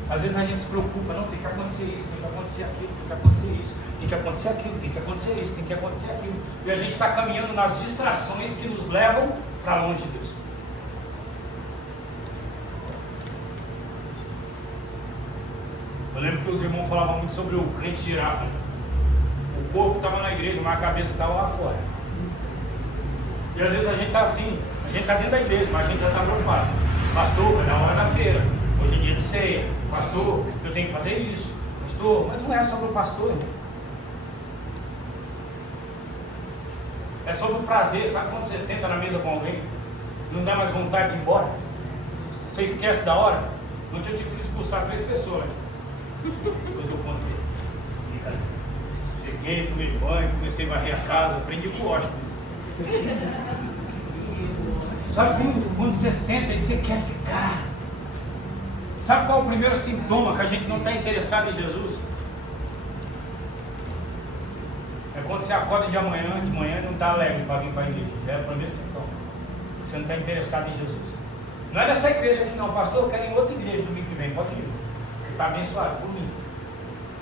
Às vezes a gente se preocupa, não, tem que acontecer isso, tem que acontecer aquilo, tem que acontecer isso, tem que acontecer aquilo, tem que acontecer isso, tem que acontecer aquilo. E a gente está caminhando nas distrações que nos levam para longe de Deus. Eu lembro que os irmãos falavam muito sobre o crente girafa. O corpo estava na igreja, mas a cabeça estava lá fora. E às vezes a gente está assim, a gente está dentro da igreja, mas a gente já está preocupado. Pastor, é na hora da feira, hoje é dia de ceia. Pastor, eu tenho que fazer isso. Pastor, mas não é sobre o pastor, irmão. É sobre o prazer. Sabe quando você senta na mesa com alguém, não dá mais vontade de ir embora? Você esquece da hora? Não tinha tido que expulsar 3 pessoas. Depois eu contei. Cheguei, tomei banho, comecei a varrer a casa, aprendi com o hóspede. Sabe quando você senta e você quer ficar? Sabe qual é o primeiro sintoma que a gente não está interessado em Jesus? É quando você acorda de manhã e não está alegre para vir para a igreja. É o primeiro sintoma. Você não está interessado em Jesus. Não é nessa igreja aqui não, pastor, eu quero ir em outra igreja domingo que vem, pode ir. Você está abençoado por mim.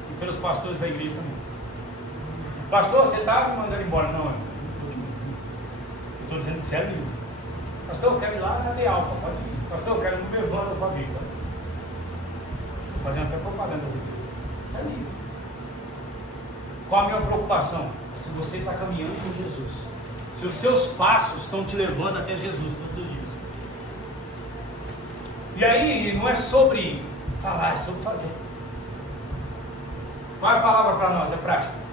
E pelos pastores da igreja também. Pastor, você está me mandando embora? Não, eu estou dizendo que você é livre. Pastor, eu quero ir lá na De Alfa, pode ir. Pastor, eu quero ir no Bevando da Fabi, pode ir. Estou fazendo até propaganda das igrejas. Você é livre. Qual a minha preocupação? Se você está caminhando com Jesus. Se os seus passos estão te levando até Jesus todos os dias. E aí, não é sobre falar, é sobre fazer. Qual é a palavra para nós? É prática.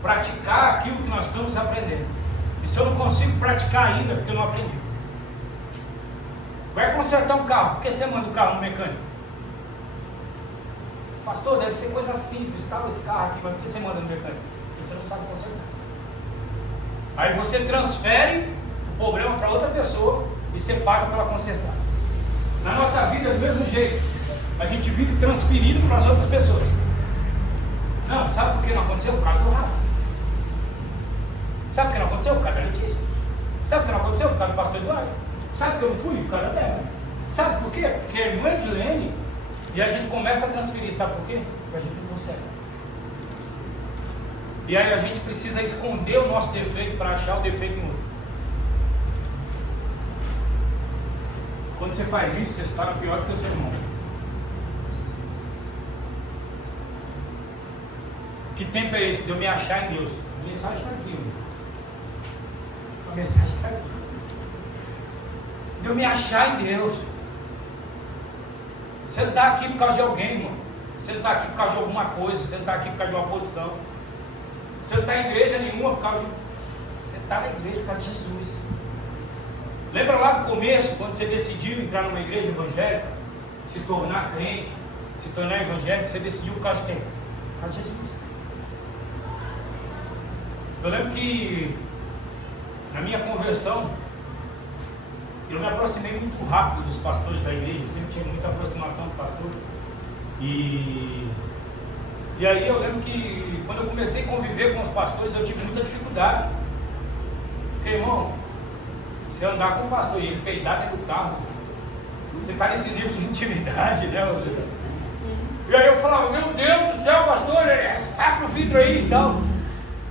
Praticar aquilo que nós estamos aprendendo. E se eu não consigo praticar ainda, porque eu não aprendi. Vai consertar um carro, por que você manda o carro no mecânico? Pastor, deve ser coisa simples, tal, esse carro aqui, mas por que você manda no mecânico? Porque você não sabe consertar. Aí você transfere o problema para outra pessoa e você paga para ela consertar. Na nossa vida é do mesmo jeito. A gente vive transferindo para as outras pessoas. Não, sabe por que não aconteceu? Por causa do Rafa. Sabe por que não aconteceu? Por causa da Letícia. Sabe por que não aconteceu? Por causa do pastor Eduardo. Sabe por que eu não fui? Por causa dela. Sabe por quê? Porque a irmã Edilene. E a gente começa a transferir. Sabe por quê? Porque a gente não consegue. E aí a gente precisa esconder o nosso defeito para achar o defeito em outro. Quando você faz isso, você está pior que o seu irmão. Que tempo é esse de eu me achar em Deus? A mensagem está aqui. A mensagem está aqui. De eu me achar em Deus. Você não está aqui por causa de alguém, irmão. Você não está aqui por causa de alguma coisa. Você não está aqui por causa de uma posição. Você não está em igreja nenhuma por causa de... Você está na igreja por causa de Jesus. Lembra lá do começo, quando você decidiu entrar numa igreja evangélica, se tornar crente, se tornar evangélico, você decidiu por causa de quem? Por causa de Jesus. Eu lembro que na minha conversão, eu me aproximei muito rápido dos pastores da igreja, sempre tinha muita aproximação do pastor. E aí eu lembro que quando eu comecei a conviver com os pastores, eu tive muita dificuldade. Porque, irmão, se eu andar com o pastor e ele peidar dentro do carro, você está nesse nível de intimidade, né? E aí eu falava, meu Deus do céu, pastor, abre o vidro aí e tal.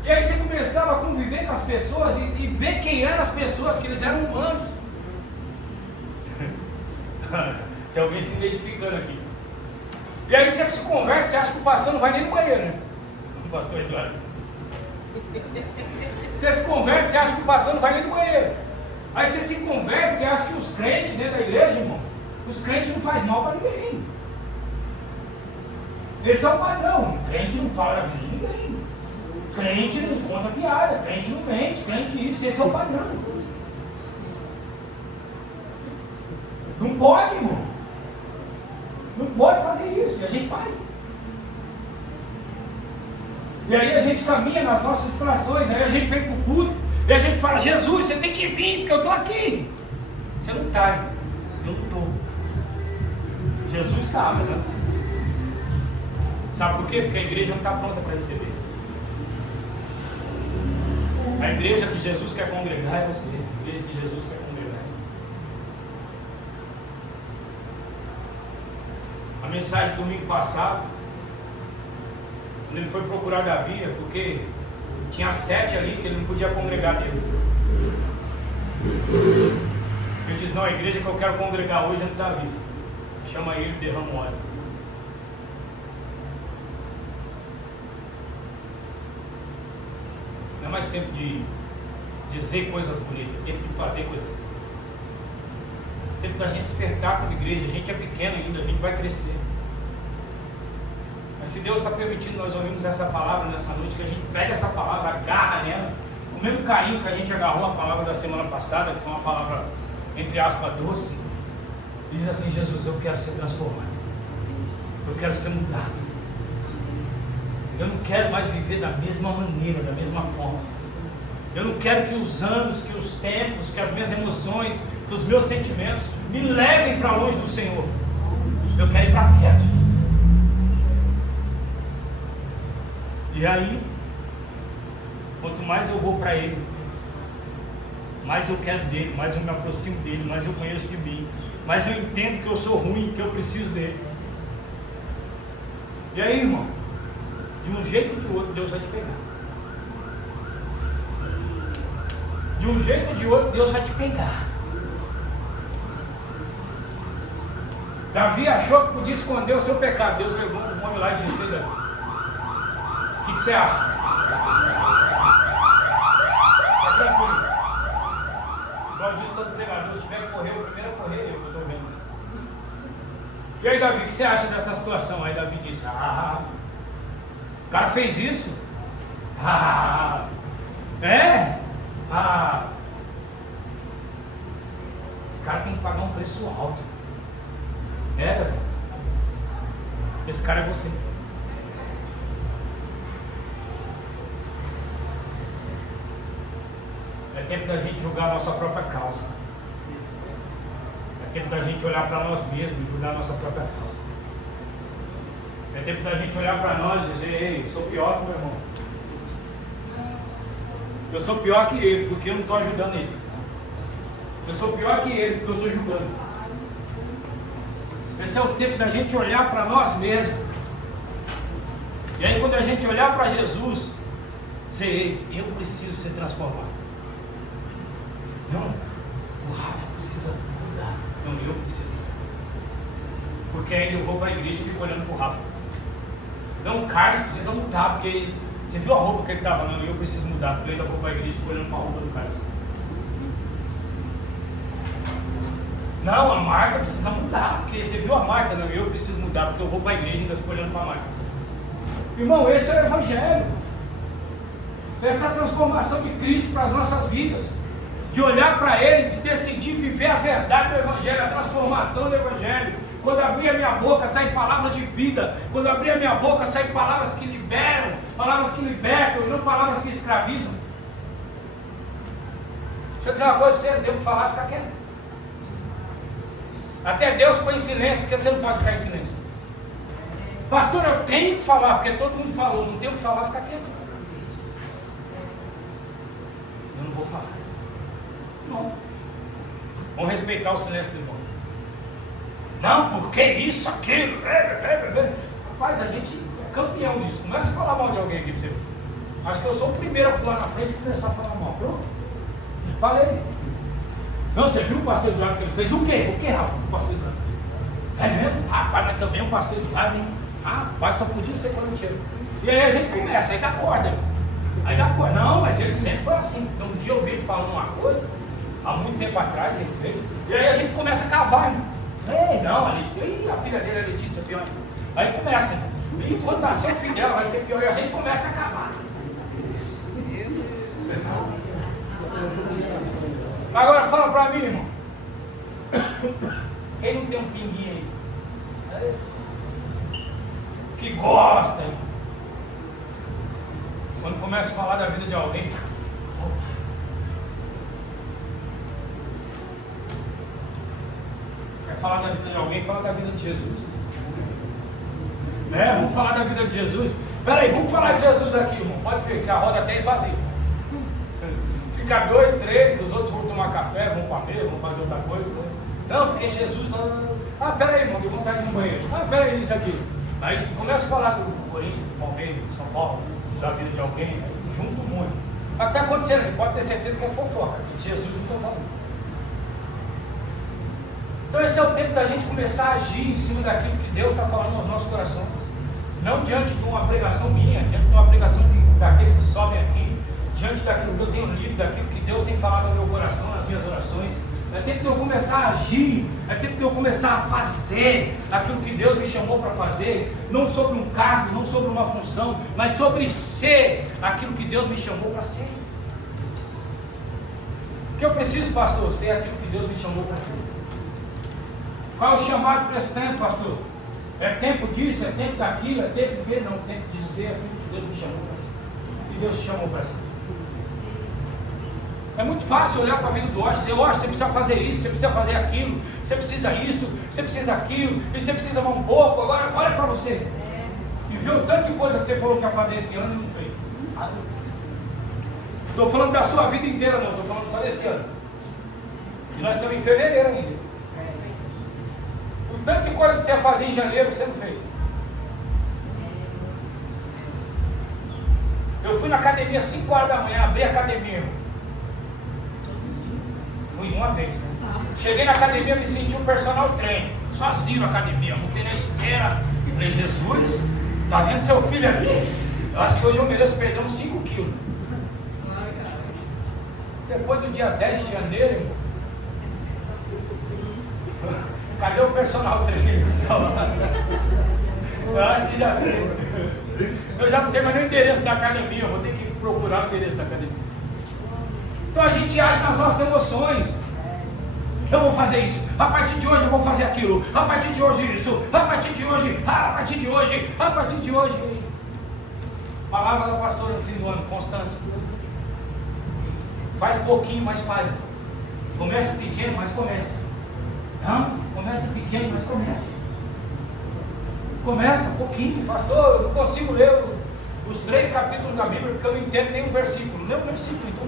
E aí você começava a conviver com as pessoas e ver quem eram as pessoas, que eles eram humanos. Tem alguém se identificando aqui. E aí você se converte, você acha que o pastor não vai nem no banheiro, né? O pastor Eduardo. Você se converte, você acha que o pastor não vai nem no banheiro. Aí você se converte, você acha que os crentes dentro da igreja, irmão, os crentes não fazem mal para ninguém. Esse é o padrão. O crente não fala da vida de ninguém. O crente não conta piada, crente não mente, crente isso. Esse é o padrão. Não pode, irmão. Não pode fazer isso. E a gente faz. E aí a gente caminha nas nossas inspirações. Aí a gente vem para o culto. E a gente fala: Jesus, você tem que vir, porque eu estou aqui. Você não está, irmão. Eu não estou. Jesus está, mas eu não estou. Sabe por quê? Porque a igreja não está pronta para receber. A igreja que Jesus quer congregar é você. A igreja que Jesus quer congregar. A mensagem do domingo passado, quando ele foi procurar Davi, é porque tinha 7 ali que ele não podia congregar dele. Ele diz: não, a igreja que eu quero congregar hoje é do Davi. Chama ele e derrama o óleo. Não é mais tempo de dizer coisas bonitas, é tempo de fazer coisas bonitas. É tempo da gente despertar como igreja. A gente é pequeno ainda, a gente vai crescer. Mas se Deus está permitindo nós ouvirmos essa palavra nessa noite, que a gente pega essa palavra, agarra nela, com o mesmo carinho que a gente agarrou a palavra da semana passada, que foi uma palavra, entre aspas, doce, diz assim: Jesus, eu quero ser transformado, eu quero ser mudado. Eu não quero mais viver da mesma maneira, da mesma forma. Eu não quero que os anos, que os tempos, que as minhas emoções, que os meus sentimentos me levem para longe do Senhor. Eu quero ir para perto. E aí, quanto mais eu vou para Ele, mais eu quero dele, mais eu me aproximo dele, mais eu conheço de mim, mais eu entendo que eu sou ruim, que eu preciso dele. E aí, irmão, de um jeito ou de outro, Deus vai te pegar. De um jeito ou de outro, Deus vai te pegar. Davi achou que podia esconder o seu pecado. Deus levou um homem lá e disse: Davi, o que você acha? Está tranquilo. Igual disse todo pregador: se tiver que correr, o primeiro a correr, eu estou vendo. E aí, Davi, o que você acha dessa situação? Aí Davi disse: o cara fez isso? Esse cara tem que pagar um preço alto. Esse cara é você. É tempo da gente julgar a nossa própria causa. É tempo da gente olhar para nós mesmos e julgar a nossa própria causa. É tempo da gente olhar para nós e dizer: ei, eu sou pior que o meu irmão. Eu sou pior que ele, porque eu não estou ajudando ele. Eu sou pior que ele, porque eu estou julgando. Esse é o tempo da gente olhar para nós mesmos. E aí, quando a gente olhar para Jesus, dizer: ei, eu preciso ser transformado. Não, o Rafa precisa mudar. Não, eu preciso. Porque aí eu vou para a igreja e fico olhando para o Rafa. Não, o Carlos precisa mudar, porque ele, você viu a roupa que ele estava? Não, eu preciso mudar, porque eu ainda vou para a igreja e fico olhando para a roupa do Carlos. Não, a Marta precisa mudar, porque você viu a Marta? Não, eu preciso mudar, porque eu vou para a igreja e ainda fico olhando para a Marta. Irmão, esse é o Evangelho. Essa transformação de Cristo para as nossas vidas. De olhar para Ele, de decidir viver a verdade do Evangelho, a transformação do Evangelho. Quando abrir a minha boca, saem palavras de vida. Quando abrir a minha boca, saem palavras que liberam, palavras que libertam, e não palavras que escravizam. Deixa eu dizer uma coisa, você tem que falar, fica quieto. Até Deus ficou em silêncio, porque você não pode ficar em silêncio. Pastor, eu tenho que falar, porque todo mundo falou, não tenho que falar, fica quieto. Eu não vou falar. Não. Vamos respeitar o silêncio do irmão. Não, porque isso, aquilo. Rapaz, a gente é campeão nisso. Começa a falar mal de alguém aqui pra você. Acho que eu sou o primeiro a pular na frente e começar a falar mal. Pronto. Falei. Não, você viu o pastor Eduardo que ele fez? O quê? O que, Rafa? O pastor Eduardo. É mesmo? Rapaz, mas também um pastor de lado, hein? Rapaz, só podia ser corintiano. E aí a gente começa, aí dá corda. Aí dá corda. Não, mas ele sempre foi assim. Então um dia eu ouvi ele falando uma coisa, há muito tempo atrás ele fez. E aí a gente começa a cavar, né? Não, a filha dele, a Letícia, pior. Aí começa, né? E quando nascer o filho dela vai ser pior, e a gente começa a cavar. Agora fala pra mim, irmão. Quem não tem um pinguinho aí? Que gosta, irmão. Quando começa a falar da vida de alguém, quer falar da vida de alguém, fala da vida de Jesus. Né? Vamos falar da vida de Jesus. Peraí, vamos falar de Jesus aqui, irmão. Pode ver que a roda até esvazia. Fica 2, 3, os outros vão tomar café, vão comer, vão fazer outra coisa. Não, porque Jesus não. Peraí, irmão, deu vontade de ir no banheiro. Peraí, isso aqui. Aí começa a falar do Corinthians, do Palmeiras, do São Paulo, da vida de alguém, aí junto muito. Até acontecendo, pode ter certeza que é fofoca, que Jesus não está falando. Então esse é o tempo da gente começar a agir em cima daquilo que Deus está falando nos nossos corações. Não diante de uma pregação minha, diante de uma pregação daqueles que sobem aqui, diante daquilo que eu tenho lido, daquilo que Deus tem falado no meu coração, nas minhas orações. É tempo de eu começar a agir, é tempo de eu começar a fazer aquilo que Deus me chamou para fazer, não sobre um cargo, não sobre uma função, mas sobre ser aquilo que Deus me chamou para ser. O que eu preciso, pastor? Ser aquilo que Deus me chamou para ser. Qual é o chamado para esse tempo, pastor? É tempo disso, é tempo daquilo, é tempo de ver, não, é tempo de ser aquilo que Deus me chamou para ser. Que Deus te chamou para ser. É muito fácil olhar para a vida do Washington e dizer, Washington, você precisa fazer isso, você precisa fazer aquilo, você precisa isso, você precisa aquilo, e você precisa um pouco, agora olha para você. E vê o tanto de coisa que você falou que ia fazer esse ano e não fez. Estou falando da sua vida inteira, não, estou falando só desse ano. E nós estamos em fevereiro ainda. O tanto de coisa que você ia fazer em janeiro, você não fez. Eu fui na academia às 5 horas da manhã, abri a academia. Fui uma vez. Cheguei na academia, me senti um personal trainer. Sozinho na academia, montei na esteira. Falei, Jesus, tá vendo seu filho aqui? Eu acho que hoje eu mereço perder uns 5 quilos. Depois do dia 10 de janeiro, cadê o personal trainer? Eu acho que já tem. Eu já não sei mais nem o endereço da academia, eu vou ter que procurar o endereço da academia. Então a gente age nas nossas emoções. Eu vou fazer isso, a partir de hoje eu vou fazer aquilo, a partir de hoje isso, a partir de hoje, a partir de hoje, a partir de hoje. Palavra da pastora no fim do ano, Constância. Faz pouquinho, mas faz. Começa pequeno, mas começa. Não, começa pequeno, mas começa. Começa pouquinho, pastor, eu não consigo ler os 3 capítulos da Bíblia porque eu não entendo nem um versículo. Lê um versículo então.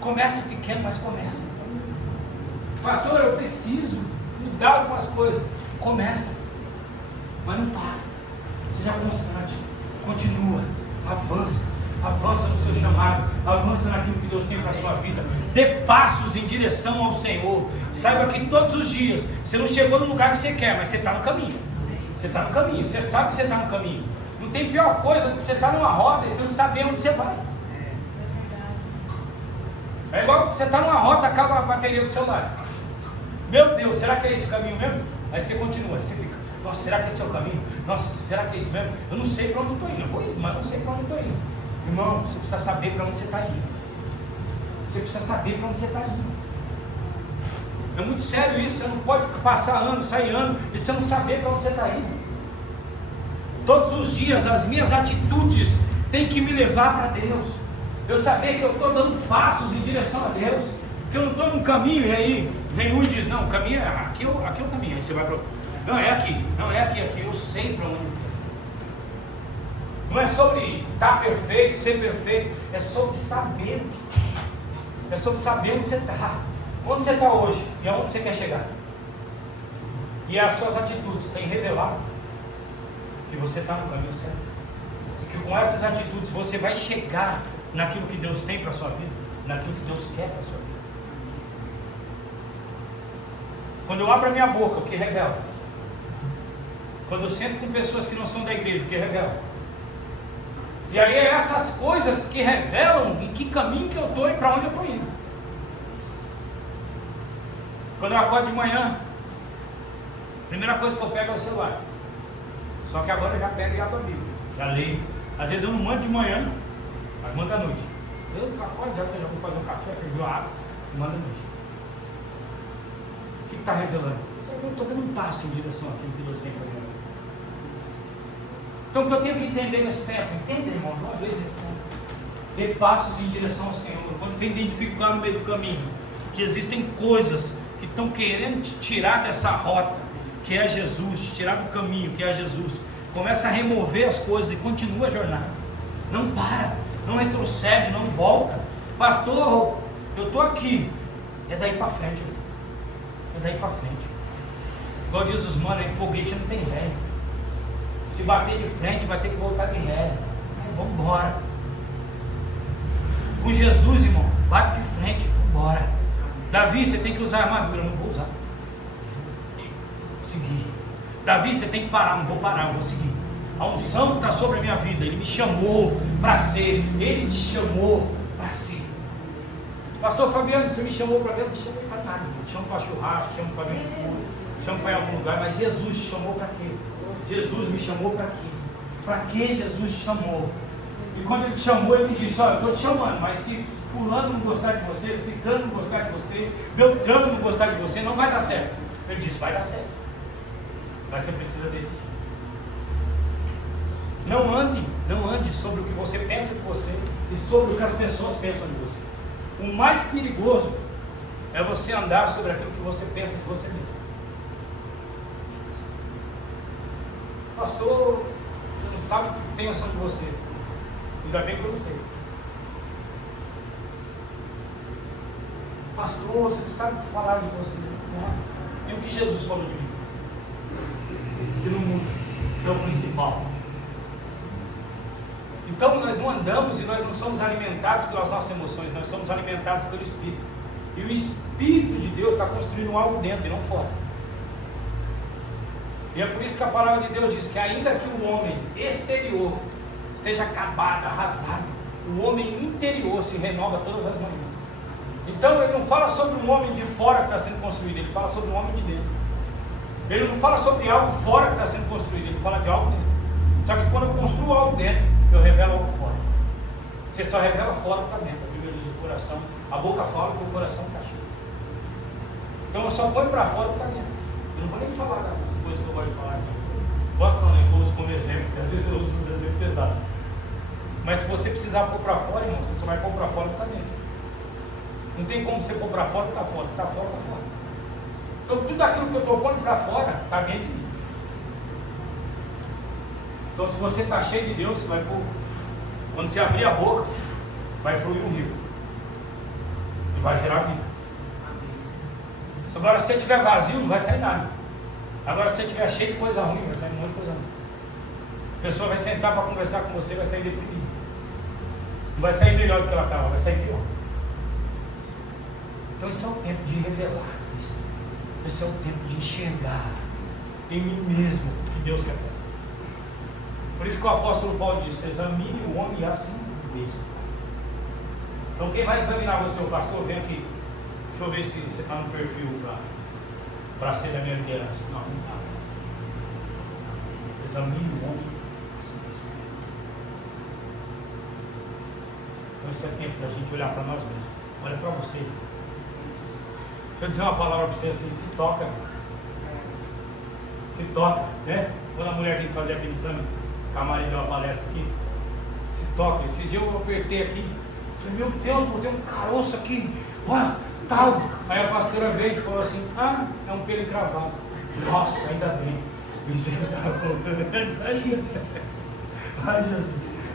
Começa pequeno, mas começa. Pastor, eu preciso mudar algumas coisas. Começa, mas não para. Seja constante, continua, avança. Avança no seu chamado, avança naquilo que Deus tem para a sua vida. Dê passos em direção ao Senhor. Saiba que todos os dias, você não chegou no lugar que você quer, mas você está no caminho. Você está no caminho, você sabe que você está no caminho. Não tem pior coisa do que você estar numa rota e você não saber onde você vai. É igual você está numa rota, acaba a bateria do celular. Meu Deus, será que é esse o caminho mesmo? Aí você continua, aí você fica, nossa, será que esse é o caminho? Nossa, será que é isso mesmo? Eu não sei para onde eu estou indo, eu vou ir, mas não sei para onde eu estou indo. Irmão, você precisa saber para onde você está indo. Você precisa saber para onde você está indo. É muito sério isso, você não pode passar ano, sair ano, e você não saber para onde você está indo. Todos os dias as minhas atitudes têm que me levar para Deus. Eu saber que eu estou dando passos em direção a Deus, que eu não estou num caminho, e aí vem um e diz, não, o caminho é aqui, aqui é o caminho, aí você vai para outro. Não, é aqui, não, é aqui, eu sei para onde eu estou. Não é sobre estar perfeito, ser perfeito, é sobre saber o que é. É sobre saber onde você está. Onde você está hoje e aonde você quer chegar. E as suas atitudes têm revelado que você está no caminho certo. E que com essas atitudes você vai chegar naquilo que Deus tem para a sua vida, naquilo que Deus quer para a sua vida. Quando eu abro a minha boca, o que revela? Quando eu sento com pessoas que não são da igreja, o que revela? E aí é essas coisas que revelam em que caminho que eu estou e para onde eu estou indo. Quando eu acordo de manhã, a primeira coisa que eu pego é o celular. Só que agora eu já pego e abro a Bíblia, já leio. Às vezes eu não mando de manhã, mas mando à noite. Eu acordo, já vou fazer um café, ferver a água e mando à noite. O que está revelando? Eu estou dando um passo em direção àquilo que Deus tem para mim. Então o que eu tenho que entender nesse tempo, entenda, irmão, uma vez nesse tempo, ter passos em direção ao Senhor. Quando você identificar no meio do caminho que existem coisas que estão querendo te tirar dessa rota, que é Jesus, te tirar do caminho, que é Jesus, começa a remover as coisas e continua a jornada. Não para, não retrocede, não volta. Pastor, eu estou aqui. É daí para frente. É daí para frente. Igual diz os manos, em foguete não tem ré. Se bater de frente, vai ter que voltar de ré. Vamos embora. Com Jesus, irmão, bate de frente, vamos embora. Davi, você tem que usar armadura. Eu não vou usar. Seguir. Davi, você tem que parar. Não vou parar, eu vou seguir. A unção está sobre a minha vida. Ele me chamou para ser. Ele te chamou para ser. Pastor Fabiano, você me chamou para ver? Eu não chamei para nada. Eu te chamo para churrasco, te chamo para ver tudo, te chamo para ir em algum lugar. Mas Jesus te chamou para quê? Jesus me chamou para quê? Para que Jesus te chamou? E quando Ele te chamou, Ele me disse: olha, eu estou te chamando, mas se fulano não gostar de você, se ciclano não gostar de você, Beltrano não gostar de você, não vai dar certo. Ele disse: vai dar certo. Mas você precisa decidir. Não ande sobre o que você pensa de você e sobre o que as pessoas pensam de você. O mais perigoso é você andar sobre aquilo que você pensa de você mesmo. Pastor, você não sabe o que pensam de você. Ainda bem que eu não sei. Pastor, você não sabe o que falar de você. Não. E o que Jesus falou de mim? Que não muda, que é o principal. Então nós não andamos e nós não somos alimentados pelas nossas emoções, nós somos alimentados pelo Espírito. E o Espírito de Deus está construindo algo dentro e não fora. E é por isso que a palavra de Deus diz que ainda que o homem exterior esteja acabado, arrasado, o homem interior se renova todas as manhãs. Então ele não fala sobre um homem de fora que está sendo construído, ele fala sobre um homem de dentro. Ele não fala sobre algo fora que está sendo construído, ele fala de algo dentro. Só que quando eu construo algo dentro, eu revelo algo fora. Você só revela fora o que está dentro. A Bíblia diz o coração, a boca fala que o coração está cheio. Então eu só ponho para fora o que está dentro. Eu não vou nem falar das coisas que eu gosto de falar aqui. Gosto não, eu uso como exemplo, porque às vezes eu uso uns exemplos pesados. Mas se você precisar pôr para fora, irmão, você só vai pôr para fora o que está dentro. Não tem como você pôr para fora o que está fora. O que está fora, está fora. Então tudo aquilo que eu estou pondo para fora está dentro de mim. Então se você está cheio de Deus, você vai pôr. Quando você abrir a boca, vai fluir um rio. E vai gerar vida. Agora se você estiver vazio, não vai sair nada. Agora se você estiver cheio de coisa ruim, vai sair um monte de coisa ruim. A pessoa vai sentar para conversar com você, vai sair deprimida. Não vai sair melhor do que ela estava, vai sair pior. Então esse é o tempo de revelar isso. Esse é o tempo de enxergar em mim mesmo o que Deus quer fazer. Por isso que o apóstolo Paulo disse: examine o homem a si mesmo. Então quem vai examinar você, o pastor, vem aqui. Deixa eu ver se você está no perfil para ser da minha liderança. Não, não está. Examine o homem a si mesmo. Então esse é tempo para a gente olhar para nós mesmos. Olha para você. Deixa eu dizer uma palavra para você assim: se toca. Se toca, né? Quando a mulher tem que fazer aquele exame, a Maria deu uma palestra aqui, se toca. Esses dias eu apertei aqui, falei: meu Deus, botei um caroço aqui, olha, tal. Aí a pastora veio e falou assim: ah, é um pelo encravado. Nossa, ainda bem. Ai, Jesus,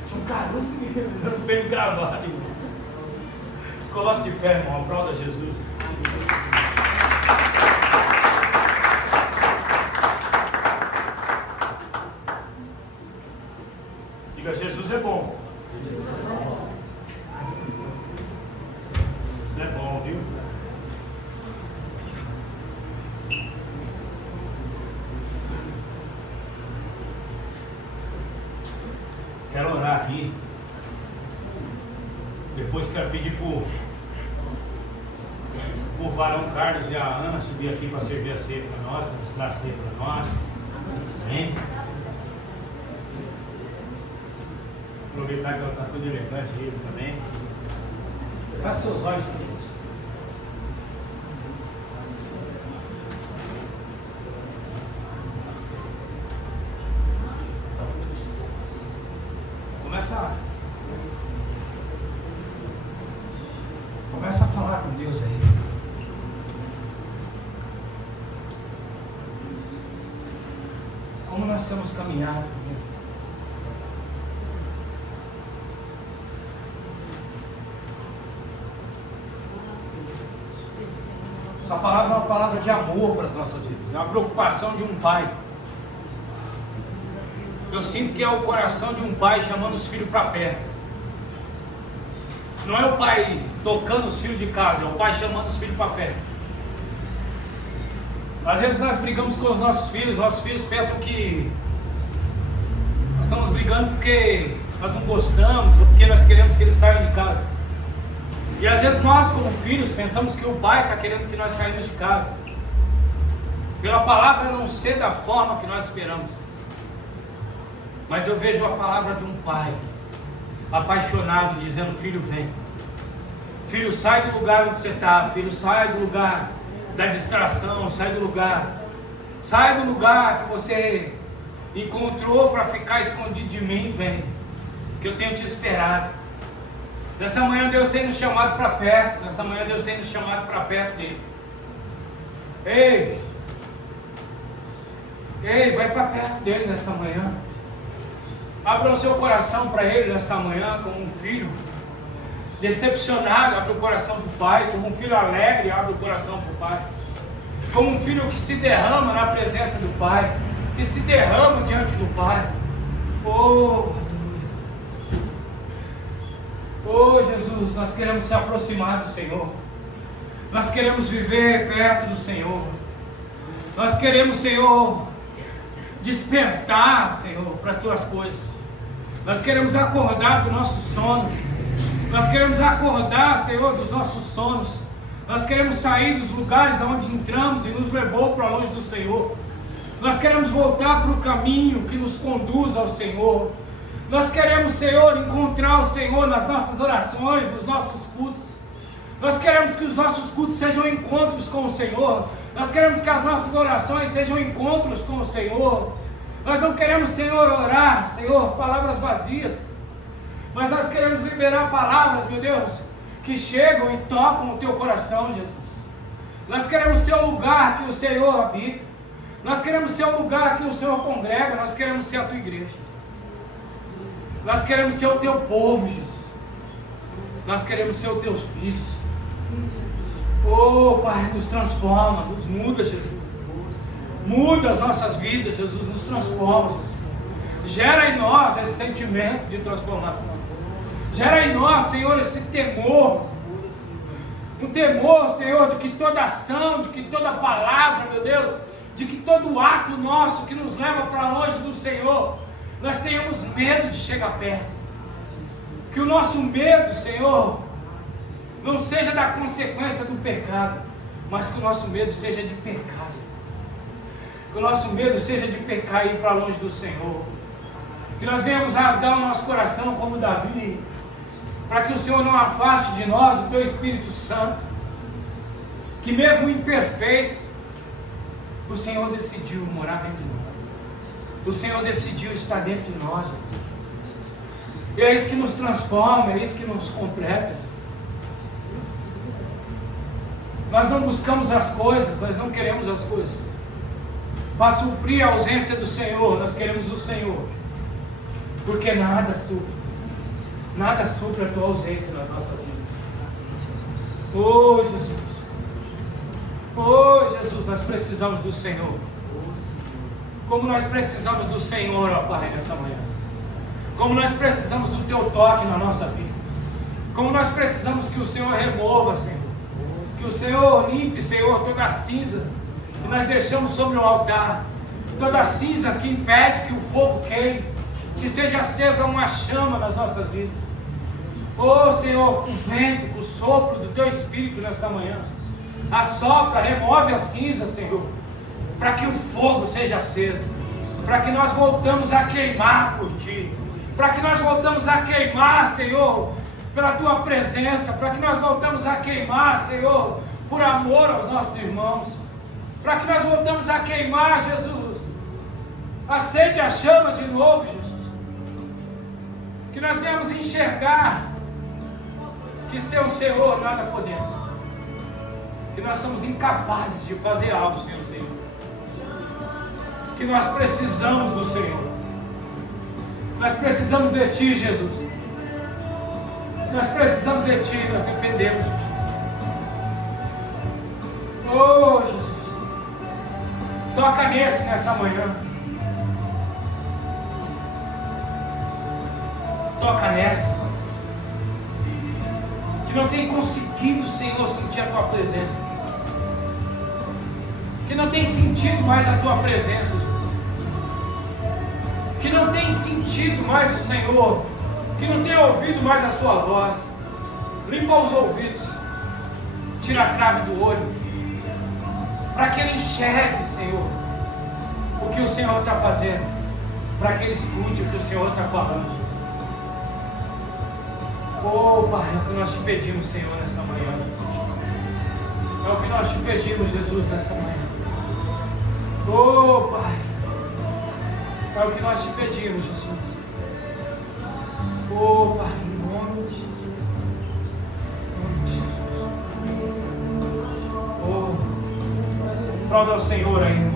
tinha um caroço aqui, um pelo encravado. Se coloque de pé, irmão, aplauda Jesus. Diga: Jesus é bom. Jesus é bom. É bom, viu? Quero orar aqui. Depois quero pedir por o Varão Carlos e a Ana subir aqui para servir a ceia para nós, para mostrar a ceia para nós. Amém? Aproveitar que ela está tudo elegante aí também. Feche seus olhos, queridos. Começa a falar com Deus aí. Como nós temos caminhado. Essa palavra é uma palavra de amor para as nossas vidas. É uma preocupação de um pai. Eu sinto que é o coração de um pai chamando os filhos para perto. Não é o pai tocando os filhos de casa, é o pai chamando os filhos para perto. Às vezes nós brigamos com os nossos filhos pensam que nós estamos brigando porque nós não gostamos ou porque nós queremos que eles saiam de casa. E às vezes nós, como filhos, pensamos que o pai está querendo que nós saímos de casa, pela palavra não ser da forma que nós esperamos. Mas eu vejo a palavra de um pai apaixonado, dizendo: filho, vem. Filho, sai do lugar onde você está. Filho, sai do lugar da distração. Sai do lugar que você encontrou para ficar escondido de mim. Vem, que eu tenho te esperado. Nessa manhã Deus tem nos chamado para perto. Nessa manhã Deus tem nos chamado para perto dele. Ei, vai para perto dele nessa manhã. Abra o seu coração para ele nessa manhã, como um filho decepcionado, abre o coração para o pai. Como um filho alegre, abre o coração para o pai. Como um filho que se derrama na presença do pai, que se derrama diante do pai. Oh Jesus, nós queremos se aproximar do Senhor. Nós queremos viver perto do Senhor. Nós queremos, Senhor, despertar, Senhor, para as tuas coisas. Nós queremos acordar do nosso sono. Nós queremos acordar, Senhor, dos nossos sonos. Nós queremos sair dos lugares onde entramos e nos levou para longe do Senhor. Nós queremos voltar para o caminho que nos conduz ao Senhor. Nós queremos, Senhor, encontrar o Senhor nas nossas orações, nos nossos cultos. Nós queremos que os nossos cultos sejam encontros com o Senhor. Nós queremos que as nossas orações sejam encontros com o Senhor. Nós não queremos, Senhor, orar, Senhor, palavras vazias. Mas nós queremos liberar palavras, meu Deus, que chegam e tocam o teu coração, Jesus. Nós queremos ser o lugar que o Senhor habita. Nós queremos ser o lugar que o Senhor congrega. Nós queremos ser a tua igreja. Nós queremos ser o teu povo, Jesus. Nós queremos ser os teus filhos. Oh, Pai, nos transforma, nos muda, Jesus. Muda as nossas vidas, Jesus, nos transforma. Gera em nós esse sentimento de transformação. Gera em nós, Senhor, esse temor. Um temor, Senhor, de que toda ação, de que toda palavra, meu Deus, de que todo ato nosso que nos leva para longe do Senhor, nós tenhamos medo de chegar perto. Que o nosso medo, Senhor, não seja da consequência do pecado, mas que o nosso medo seja de pecar. Que o nosso medo seja de pecar e ir para longe do Senhor. Que nós venhamos rasgar o nosso coração como Davi, para que o Senhor não afaste de nós o teu Espírito Santo. Que mesmo imperfeitos, o Senhor decidiu morar dentro de nós. O Senhor decidiu estar dentro de nós. E é isso que nos transforma, é isso que nos completa. Nós não buscamos as coisas, nós não queremos as coisas. Para suprir a ausência do Senhor, nós queremos o Senhor. Porque nada supre a tua ausência nas nossas vidas. Oh Jesus, nós precisamos do Senhor. Como nós precisamos do Senhor, ó Pai, nessa manhã. Como nós precisamos do teu toque na nossa vida. Como nós precisamos que o Senhor remova, Senhor. Que o Senhor limpe, Senhor, toda a cinza que nós deixamos sobre o altar. Toda a cinza que impede que o fogo queime. Que seja acesa uma chama nas nossas vidas. Oh Senhor, o vento, o sopro do Teu Espírito nesta manhã. Assopra, remove a cinza, Senhor, para que o fogo seja aceso, para que nós voltamos a queimar por Ti, para que nós voltamos a queimar, Senhor, pela Tua presença, para que nós voltamos a queimar, Senhor, por amor aos nossos irmãos, para que nós voltamos a queimar, Jesus. Acende a chama de novo, Jesus. Que nós venhamos enxergar que sem o Senhor nada podemos. Que nós somos incapazes de fazer algo sem o Senhor. Que nós precisamos do Senhor. Nós precisamos de Ti, Jesus. Nós precisamos de Ti, nós dependemos de Ti. Oh, Jesus. Toca nessa manhã. Toca nessa, Pai. Que não tem conseguido, Senhor, sentir a Tua presença. Que não tem sentido mais a Tua presença, Jesus. Que não tem sentido mais o Senhor. Que não tem ouvido mais a Sua voz. Limpa os ouvidos. Tira a trave do olho. Para que ele enxergue, Senhor, o que o Senhor está fazendo. Para que ele escute o que o Senhor está falando. Oh, Pai, é o que nós te pedimos, Senhor, nessa manhã. É o que nós te pedimos, Jesus, nessa manhã. Oh, Pai, é o que nós te pedimos, Jesus. Oh, Pai, em nome de Jesus. Em nome de Jesus. Oh, prova ao Senhor ainda.